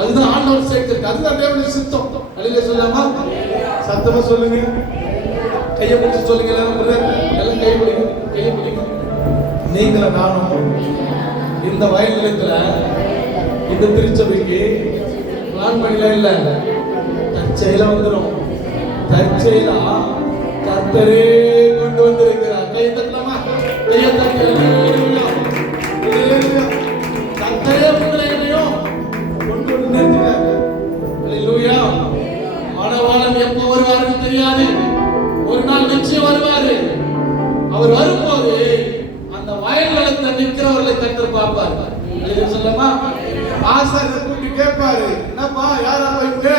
அதுதான் ஆண்டவர் சேர்க்கிறது. அதுதான் தேவனுடைய சித்தம். அல்லேலூயா சொல்லாமா? சத்தமா சொல்லுங்க. கையை பிடிச்சு சொல்லுங்க எல்லாரும். எல்லாம் கை பிடிங்க, கையை பிடிங்க. நீங்கள நானும் இந்த வயல் நிலத்துல இந்த திருச்சபைக்கு பிளான் பண்ணல இல்ல, தற்செயலா வந்துடும். தற்செயலா கர்த்தரே கொண்டு வந்திருக்கிறார். கையை தட்டலாமா? கையை தட்டலாம். கர்த்தரே உங்களை என்னையும் கொண்டு வந்து நிறுத்திட்டார். அல்லேலூயா. மணவாளன் எப்போ வருவாருன்னு தெரியாது. ஒரு நாள் நிச்சயம் வருவாரு. அவர் வரும்போது அந்த வயல் நிலத்துல நிக்கிறவர்களை கர்த்தர் பார்ப்பார். அல்லேலூயா சொல்லமா? ஆசாரியர் கூட்டி கேட்பாரு, என்னப்பா யாரா இவங்க?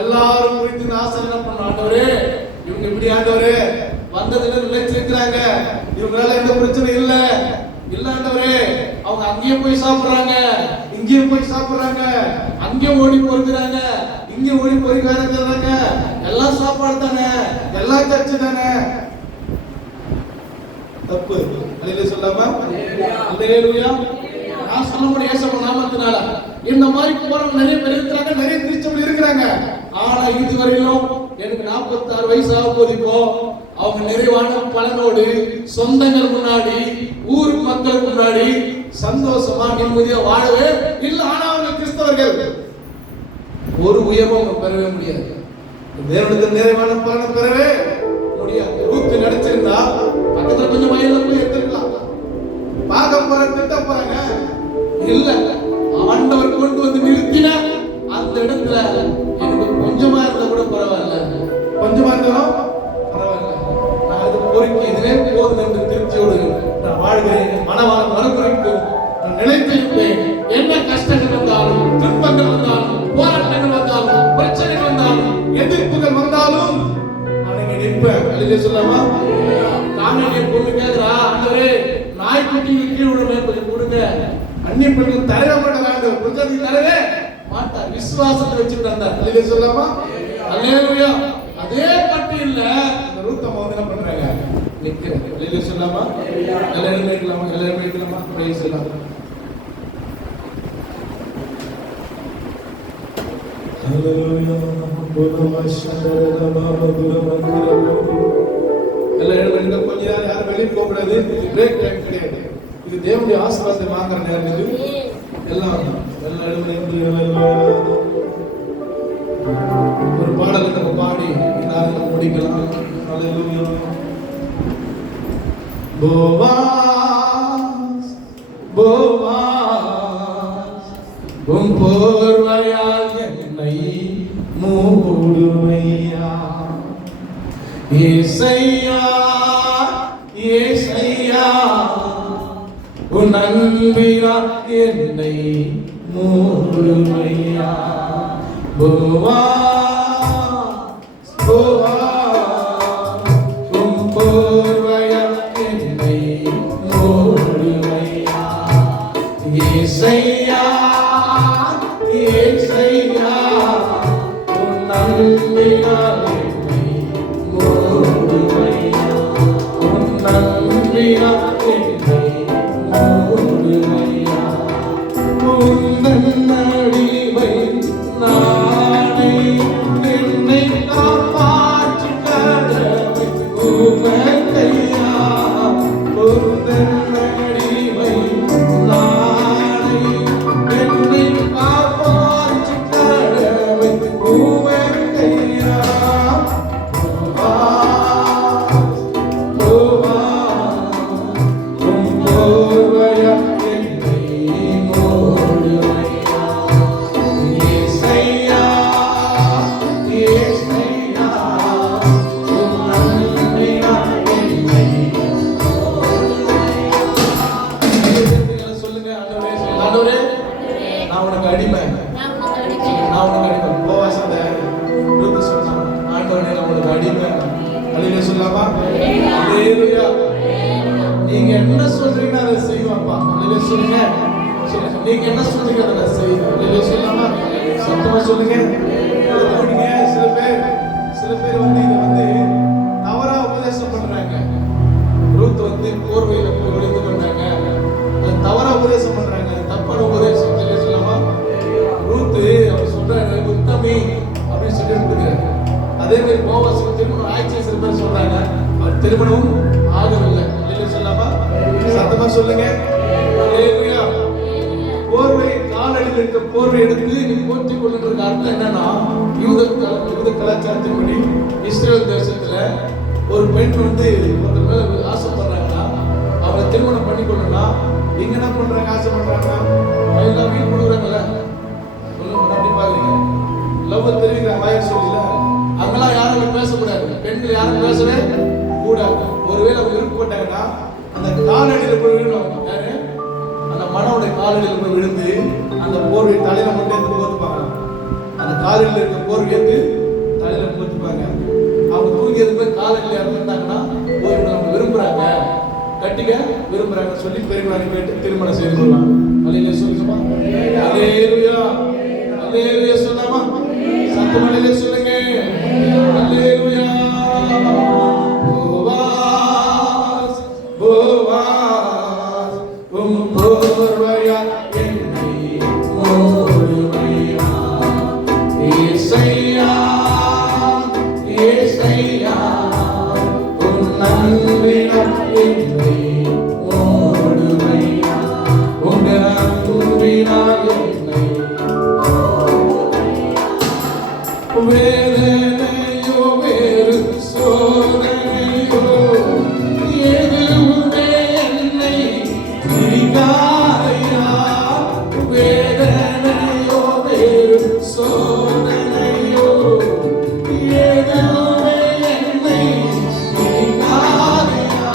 எல்லாரும் குறித்து ஆசாரியர் என்ன பண்ண, ஆண்டவரே இவங்க இப்படி ஆண்டவரே வந்ததுல நிலைச்சிருக்கிறாங்க, இவங்களால எந்த பிரச்சனை இல்ல ஆண்டவரே. அவங்க அங்கேயும் போய் சாப்பிடுறாங்க, இங்கேயும் போய் சாப்பிடுறாங்க, அங்கேயும் ஓடி போயிருக்கிறாங்க, இங்க ஓடி போய் வேற இருக்கிறாங்க. எல்லாம் சாப்பாடு தானே, எல்லாம் சர்ச்சை தானே. தப்பு. அல்லேலூயா சொல்லாமா? அல்லேலூயா. நான் சொல்ல முடியும் இயேசு நாமத்தினால. இந்த மாதிரி போறவங்க நிறைய பேர் இருக்கிறாங்க, நிறைய திருச்சபையில் இருக்கிறாங்க. ஆனா இதுவரையிலும் எனக்கு 46 வயசு ஆக போது. இப்போ அவங்க நிறைவான பலனோடு சொந்தங்கள் முன்னாடி, ஊர் மக்களுக்கு முன்னாடி சந்தோஷமா நிம்மதியா வாழவே இல்லை. ஆனா அவங்க கிறிஸ்தவர்கள். ஒரு உயர்வும் அவங்க பெறவே முடியாது. தேவனுக்கு நிறைவான பலனை பெறவே முடியாது. ரூத் நடிச்சிருந்தா பக்கத்துல கொஞ்சம் வயல்ல போய் எடுத்துக்கலாம். பார்க்க போற திட்ட போறாங்க இல்ல, ஆண்டவர் கொண்டு வந்து நிறுத்தினா அந்த இடத்துல எனக்கு கொஞ்சமா இருந்தா கூட பரவாயில்ல, கொஞ்சமா இருந்தாலும் பரவாயில்ல, நான் அது பொறுக்கி இதுவே போதும் என்று திருப்தியோடு நான் வாழ்கிறேன். மனவாளம் மறுபுறைக்கும் நான் நிலைத்திருப்பேன். என்ன கஷ்டங்கள் வந்தாலும், துன்பங்கள் வந்தாலும், போராட்டங்கள் வந்தாலும், பிரச்சனைகள் வந்தாலும், எதிர்ப்புகள் வந்தாலும் நான் இங்க நிற்பேன். அல்லேலூயா சொல்லாமா? நானே என் பொண்ணு கேட்கிறா, ஆண்டவரே நாய்க்குட்டிக்கு கீழே விடுமே கொஞ்சம் கொடுங்க. அந்நிய பெண்கள் தரவே மாட்டாங்க, பிரச்சனை தரவே மாட்டார். விசுவாசத்தை வச்சுட்டு வந்தார். அல்லேலூயா சொல்லாமா? அல்லேலூயா. அதே மட்டும் இல்ல, இந்த ரூத் அம்மா வந்து என்ன பண்றாங்க? நிக்கிறேன். அல்லேலூயா சொல்லாமா? எல்லாரும் நிக்கலாமா? எல்லாரும் நிக்கலாமா? பிரைஸ் எல்லாம். அல்லேலூயா. போலமா சந்தரமா மதுரமந்திரமோ. எல்லாரும் நிங்க. கொஞ்ச நேரம் யாரும் வெளிய போக கூடாது. பிரேக் டைம் கிடையாது. இது தேவனுடைய ஆசீர்வாதத்தை வாங்குற நேரம் இது. எல்லாம் ஒரு பாடலை நம்ம பாடி இந்த ஆராதனை முடிக்கலாம். அல்லேலூயா. போவாஸ் போவாஸ் உம் போர்வையால் என்னை மூடுமையா. ஏசையா ஏசையா உன் அன்பினால் என்னை மூடுமையா. போவாஸ் போவாஸ் உம் போர்வையால் என்னை மூடுமையா. ஏசையா ஏசையா உன் அன்பினால் என்னை மூடுமையா. உன் அன்பினால் என்னை மூடுமையா. உந்தன் அடிமை நானே, என்னை காப்பாற்று கடவுளே உமக்கையா. உந்தன் அடிமை நானே, என்னை காப்பாற்று கடவுளே உமக்கையா. நீங்க என்ன சொல்றீங்க அதை செய்வாப்பா. சொல்லுங்க, நீங்க என்ன சொல்றீங்க அதை செய்யுங்க. சொல்லாமா? சத்தமா சொல்லுங்க. சில பேர் வந்து இதை வந்து தவறா உபதேசம் பண்றாங்க. ரூத் வந்து சத்தமா சொல்லுங்க. அல்லேலூயா. போர்வை காலடியில் இருக்க போர்வை எடுத்து நீ போர்த்தி கொள்ளுன்ற அர்த்தம் என்னன்னா, யூத கலாச்சாரத்தின்படி இஸ்ரேல் தேசத்துல ஒரு பெண் வந்து ஒருத்தர் மேல ஆசைப்படுறாங்கன்னா அவளை திருமணம் பண்ணி கொள்ளணும்னா இங்க என்ன பண்றாங்க? ஆசைப்படுறாங்கன்னா எல்லாம் வீடு கொடுக்குறாங்கல்ல, சொல்லுங்க அப்படி பாக்குறீங்க, லவ் தெரிவிக்கிற வயசு சொல்லல, அங்கெல்லாம் யாரும் பேசக்கூடாது, பெண்கள் யாரும் பேசவே கூடாது. ஒருவேளை அவங்க விருப்பப்பட்டாங்கன்னா அந்த காலடியில போய் விழுவாங்க. யாரு? அந்த மனோட காலடியில போய் விழுந்து அந்த போர்வை தலையில மட்டும் எடுத்து போத்துப்பாங்க. அந்த காலடியில இருக்க போர்வை எடுத்து தலையில போத்துப்பாங்க. அவங்க தூங்கியது போய் காலடியில இறந்துட்டாங்கன்னா அவங்க விரும்புறாங்க, கட்டிக்க விரும்புறாங்க சொல்லி பெரியவங்க போயிட்டு திருமணம் செய்து கொள்ளலாம். அல்லேலூயா சொல்லுமா? அல்லேலூயா. அல்லேலூயா சொல்லாமா? சத்தமா அல்லேலூயா சொல்லுங்க. அல்லேலூயா. போவாஸ் போவாஸ் போர்வையா என்னை மூடுவையா. ஏசையா ஏசையா உன் நன்றினால் என்னை மூடுவையா. உங்க அன்பினால் என்னை வேதனையோ வேறு சோதனையோ எதுவுமே என்னை பிரிக்காதையா. வேதனையோ வேறு சோதனையோ எதுவுமே என்னை பிரிக்காதையா.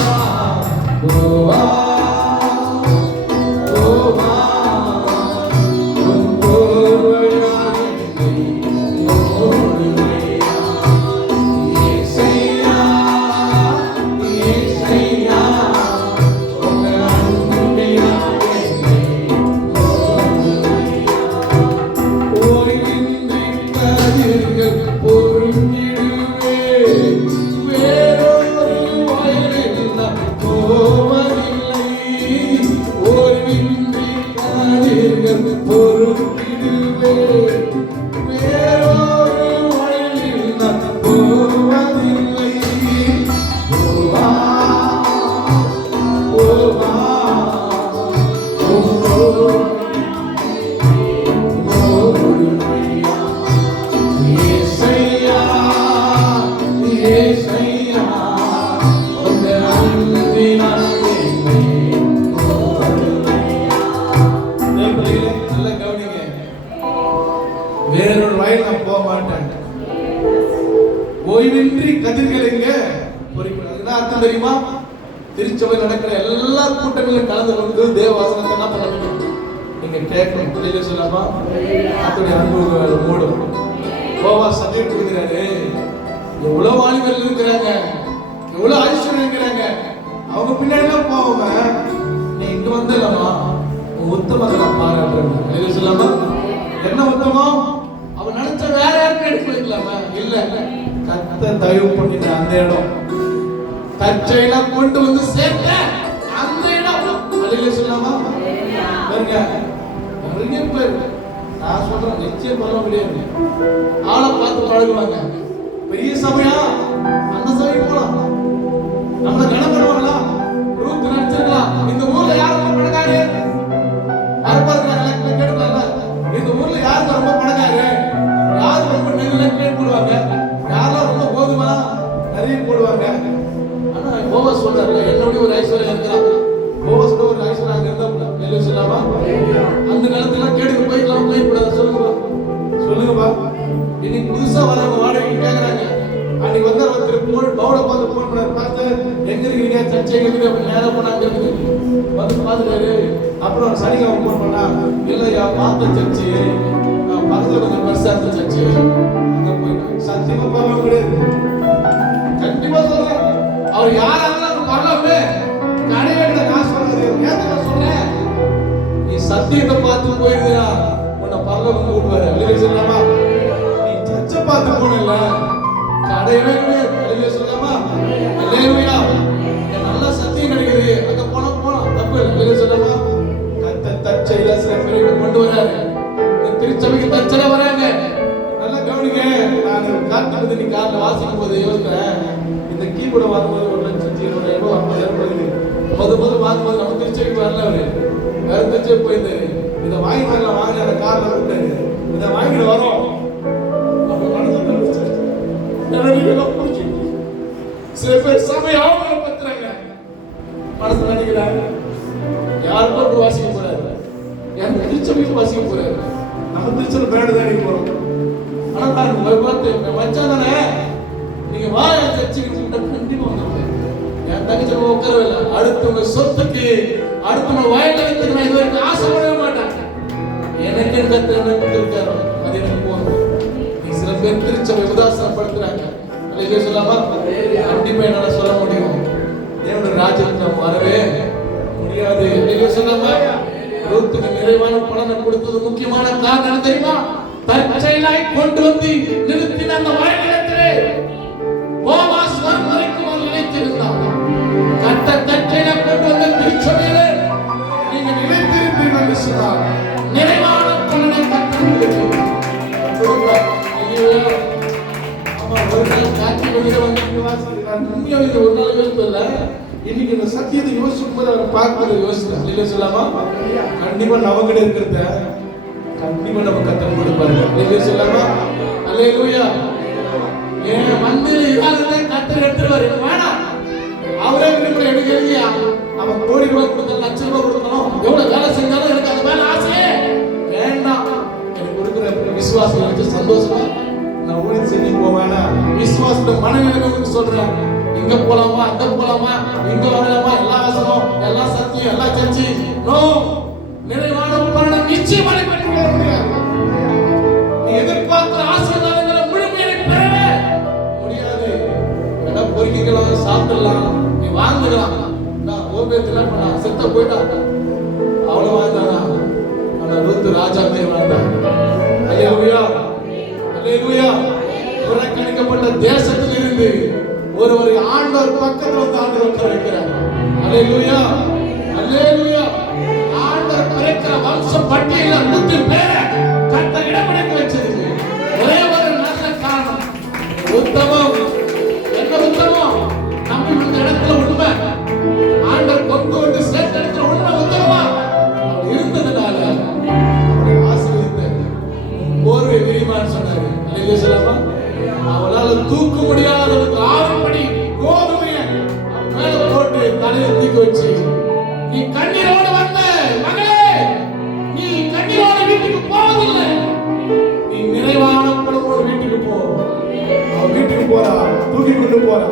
போவா போவா உன் போர்வையால் என்னை மூடுவையா. ஏசையா ஏசையா உங்க அன்பினால் என்னை மூடுவையா. ஓய்வின்றி கதிர்கள் பொறுக்கிடுவே, வேறொரு வயலில் நான் போவதில்லை. ஓய்வின்றி கதிர்கள் பொறுக்கிடுவே, வேறொரு வயலில் நான் போவதில்லை. போவா போவா மூடுவையா. ஏசையா ஏசையா உங்க அன்பினால் என்னை மூடுவையா. தேவர்களே நல்லா கவனிங்க. வேறொரு வயல் நான் போக மாட்டேன். ஓய்வின்றி கதிர்கள் எங்க பொறிக்கணும். அதுதான் அர்த்தம் தெரியுமா? திருச்சபை நடக்கிற எல்லா கூட்டங்களிலும் கலந்து கொண்டு தேவ வசனத்தை என்ன பண்ணணும்? நீங்க கேட்கணும். புரியல சொல்லாமா? அதோடைய அன்பு மூடும். கோவா சர்டிஃபிகேட் கொடுக்குறாரு. எவ்வளவு வாலிபர்கள் இருக்கிறாங்க, எவ்வளவு ஐஸ்வர்யம் இருக்கிறாங்க, அவங்க பின்னாடி எல்லாம் போவாங்க. நீ இங்க வந்தலமா உன் உத்தமத்தை நான் பாராட்டுறேன். சொல்லாமா? என்ன உத்தமம்? அவன் நினைச்ச வேற யாருக்கும் எடுத்து வைக்கலாமா? இல்ல, கர்த்தர் தயவு பண்ணிட்ட அந்த இடம், தற்செயலா கொண்டு வந்து சேர்த்த அந்த இடம். அல்லேலூயா சொல்லாமா? பாருங்க, நிறைய பேர் நான் சொல்றேன், நிச்சயம் பண்ண முடியாது. ஆளை பார்த்து பழகுவாங்க. பெரிய சபையா, அந்த சபைக்கு போலாம். நம்மள கணப்படுவாங்களா? ரூத் நினைச்சிருக்கலாம், இந்த ஊர்ல யார் ரொம்ப பணக்காரு? அறுப்பாருக்காங்க கேட்டுக்கலாம்ல. இந்த ஊர்ல யார் ரொம்ப பணக்காரு, யார் ரொம்ப நெல் கேட்டு போடுவாங்க, யாரெல்லாம் ரொம்ப கோதுமை நிறைய போடுவாங்க. ஆனா போவாஸ் சொல்றாரு, என்னுடைய ஒரு ஐஸ்வர்யம் இருக்கிறான். போவாஸ் ஒரு ஐஸ்வர்யம் அங்க இருந்தா நெல் சொல்லாமா? அந்த காலத்துல கேட்டுக்கு போய்க்கலாம், போயிடக்கூடாது. சொல்லுங்கப்பா சொல்லுங்கப்பா. இன்னைக்கு புதுசா வரவங்க வாடகை கேட்கறாங்க. அன்னைக்கு வந்தா ஒருத்தர் பவுல பார்த்து போன் பண்ணாரு, பார்த்து எங்க இருக்கீங்க, சர்ச்சை எங்க இருக்கு அப்படின்னு நேரம் போனாங்க. வந்து பார்த்துட்டாரு. அப்புறம் சனிக்கிழமை போன் பண்ணா, இல்லையா பார்த்த சர்ச்சு பக்கத்துல கொஞ்சம் பெருசா இருந்த சர்ச்சு, அங்க போயிட்டு சத்தியமா பார்க்க முடியாது. கண்டிப்பா சொல்றேன், அவர் யாராலும் பண்ணவே கிடையாது. நான் சொல்றது ஏன் சொல்றேன், நீ சத்தியத்தை பார்த்து போயிருந்தா உன்னை பரலோகம் கூட்டுவாரு. அல்லேலூயா சொல்லாமா? நீ சர்ச்சை பார்த்து போனல கிடையவே கிடையாது. அல்லேலூயா சொல்லாமா? அல்லேலூயா. நல்ல சத்தியம் கிடைக்குது, அங்க போலாம் தப்பு இல்லை. அல்லேலூயா சொல்லாமா? கர்த்தர் தற்செயலா சில பேரை கொண்டு வராரு. இந்த திருச்சபைக்கு தற்செயலா வராங்க. நல்லா கவனிங்க. நான் காட்டு நீ காலைல வாசிக்கும் போது யோசிக்கிறேன், இந்த கீபோர்டை வாங்கும்போது 1,20,000 50,000 முதல் வாங்கும்போது நம்ம திருச்சபை சர்ச்சைக்கு வரல அவரு, கருத்துச்சே போயிருந்தாரு. இதை வாங்கி வரலாம், வாங்கி அந்த கார்ல விட்டாரு, இதை வாங்கிட்டு வரோம். அப்ப மனசுல சில பேர் சபை அவமானப்படுத்துறாங்க. மனசுல நினைக்கிறாங்க, யார் போட்டு வாசிக்க போறாரு, என் திருச்சபைக்கு வாசிக்க போறாரு, நம்ம திருச்சபை பேடு தான் அடிக்க போறோம். ஆனா நான் பார்த்து வச்சா தானே நீங்க வா என் சர்ச்சைக்கு கூப்பிட்டா கண்டிப்பா வந்துருவேன். என் தங்கச்சி உட்காரவே இல்லை. அடுத்தவங்க சொத்துக்கு அடுத்தவங்க வயலுக்கு நான் இது வரைக்கும் ஆசைப்படவே மாட்டேன். எனக்கு கத்து என்ன கொடுத்திருக்காரோ அது எனக்கு போதும். நீ சில பேர் திருச்சபை உதாசனப்படுத்துறாங்க, அல்லேலூயா சொல்லாமா? கண்டிப்பா என்னால சொல்ல முடியும், என்னோட ராஜ்யத்துக்கு வரவே முடியாது. அல்லேலூயா சொல்லாமா? ரூத்துக்கு நிறைவான பலனை கொடுத்தது முக்கியமான காரணம் தெரியுமா? தற்செயலாய் கொண்டு வந்து நிறுத்தின அந்த வயலிடத்திலே போவாஸ் வரும் வரைக்கும் அவன் நிலைத்திருந்தான். கட்ட தற்செயலா கொண்டு வந்த திருச்சபையிலே நீங்க நிலைத்திருப்பீர்கள் என்று சொன்னார். நிறைவான பலனை கற்றுக் இன்னைக்கு இந்த சத்தியத்தை யோசிக்கும் போது அவர் பார்ப்பதை யோசிக்கிறேன் சொல்லாமா? கண்டிப்பா நமக்கிட்ட இருக்கிறத கண்டிப்பா நம்ம கத்தம் கொடுப்பாரு சொல்லாமா? அல்லேலூயா. என் மந்தில இல்லாததை கத்தர் எடுத்துருவாரு. எனக்கு வேணாம், அவரே எனக்கு எழுதியா அவன் கோடி ரூபாய் கொடுத்தாலும் லட்சம் ரூபாய் கொடுத்தாலும் எவ்வளவு வேலை செஞ்சாலும் எனக்கு அது மேல ஆசையே வேண்டாம். எனக்கு கொடுக்குற விசுவாசம் வச்சு சந்தோஷமா நான் ஊழியம் செஞ்சு போவேனா? விசுவாசத்தை மனநிலைமைக்கு சொல்றேன். இங்க போலாமா, அங்க போலாமா, இங்க வரலாமா, எல்லா வசனம், எல்லா சத்தியம், எல்லா சர்ச்சை, நோ. நிறைவான பலனை நிச்சயமா பெற்றுக்கொள்ள முடியாது. நீ எதிர்பார்க்கிற ஆசீர்வாதங்களை முழுமையாக பெறவே முடியாது. ஏன்னா பொறுக்கிக்கலாம், சாப்பிடலாம், நீ வாழ்ந்துக்கலாம். நான் ஓபேத்துல பண்ண செத்த போயிட்டா அவ்வளவு வாழ்ந்தானா? ஆனா ரூத் ராஜா மாதிரி வாழ்ந்தா. அல்லேலூயா, அல்லேலூயா. புறக்கணிக்கப்பட்ட தேசத்தில் இருந்து ஒருவரை ஆண்டவர் பக்கத்துல வந்து ஆண்டவர் உட்கார வைக்கிறார். அல்லேலூயா, அல்லேலூயா. ஆண்டவர் பிறக்கிற வம்ச பட்டியல நூத்தி பேரை கட்ட இடமடைக்க வச்சது ஒரே ஒரு நல்ல காரணம், உத்தமம். என்ன உத்தமம்? நம்ம இந்த இடத்துல உண்மை, ஆண்டவர் கொண்டு வந்து சேர்த்த இடத்துல உண்மை உத்தமமா அவர் இருந்ததுனால அவரை ஆசீர்வதித்தார். போர்வை விரிவான்னு சொன்னாரு. அல்லேலூயா சொல்லாமா? அவளால தூக்க முடியாதவருக்கு 6 படி கோதுமையை மேல போட்டு தலையை தூக்கி வச்சு, நீ கண்ணீரோடு வந்த மகளே, நீ கண்ணீரோட வீட்டுக்கு போவதில்லை, நீ நிறைவான பணமோடு வீட்டுக்கு போ. அவன் வீட்டுக்கு போறா, தூக்கி கொண்டு போறா.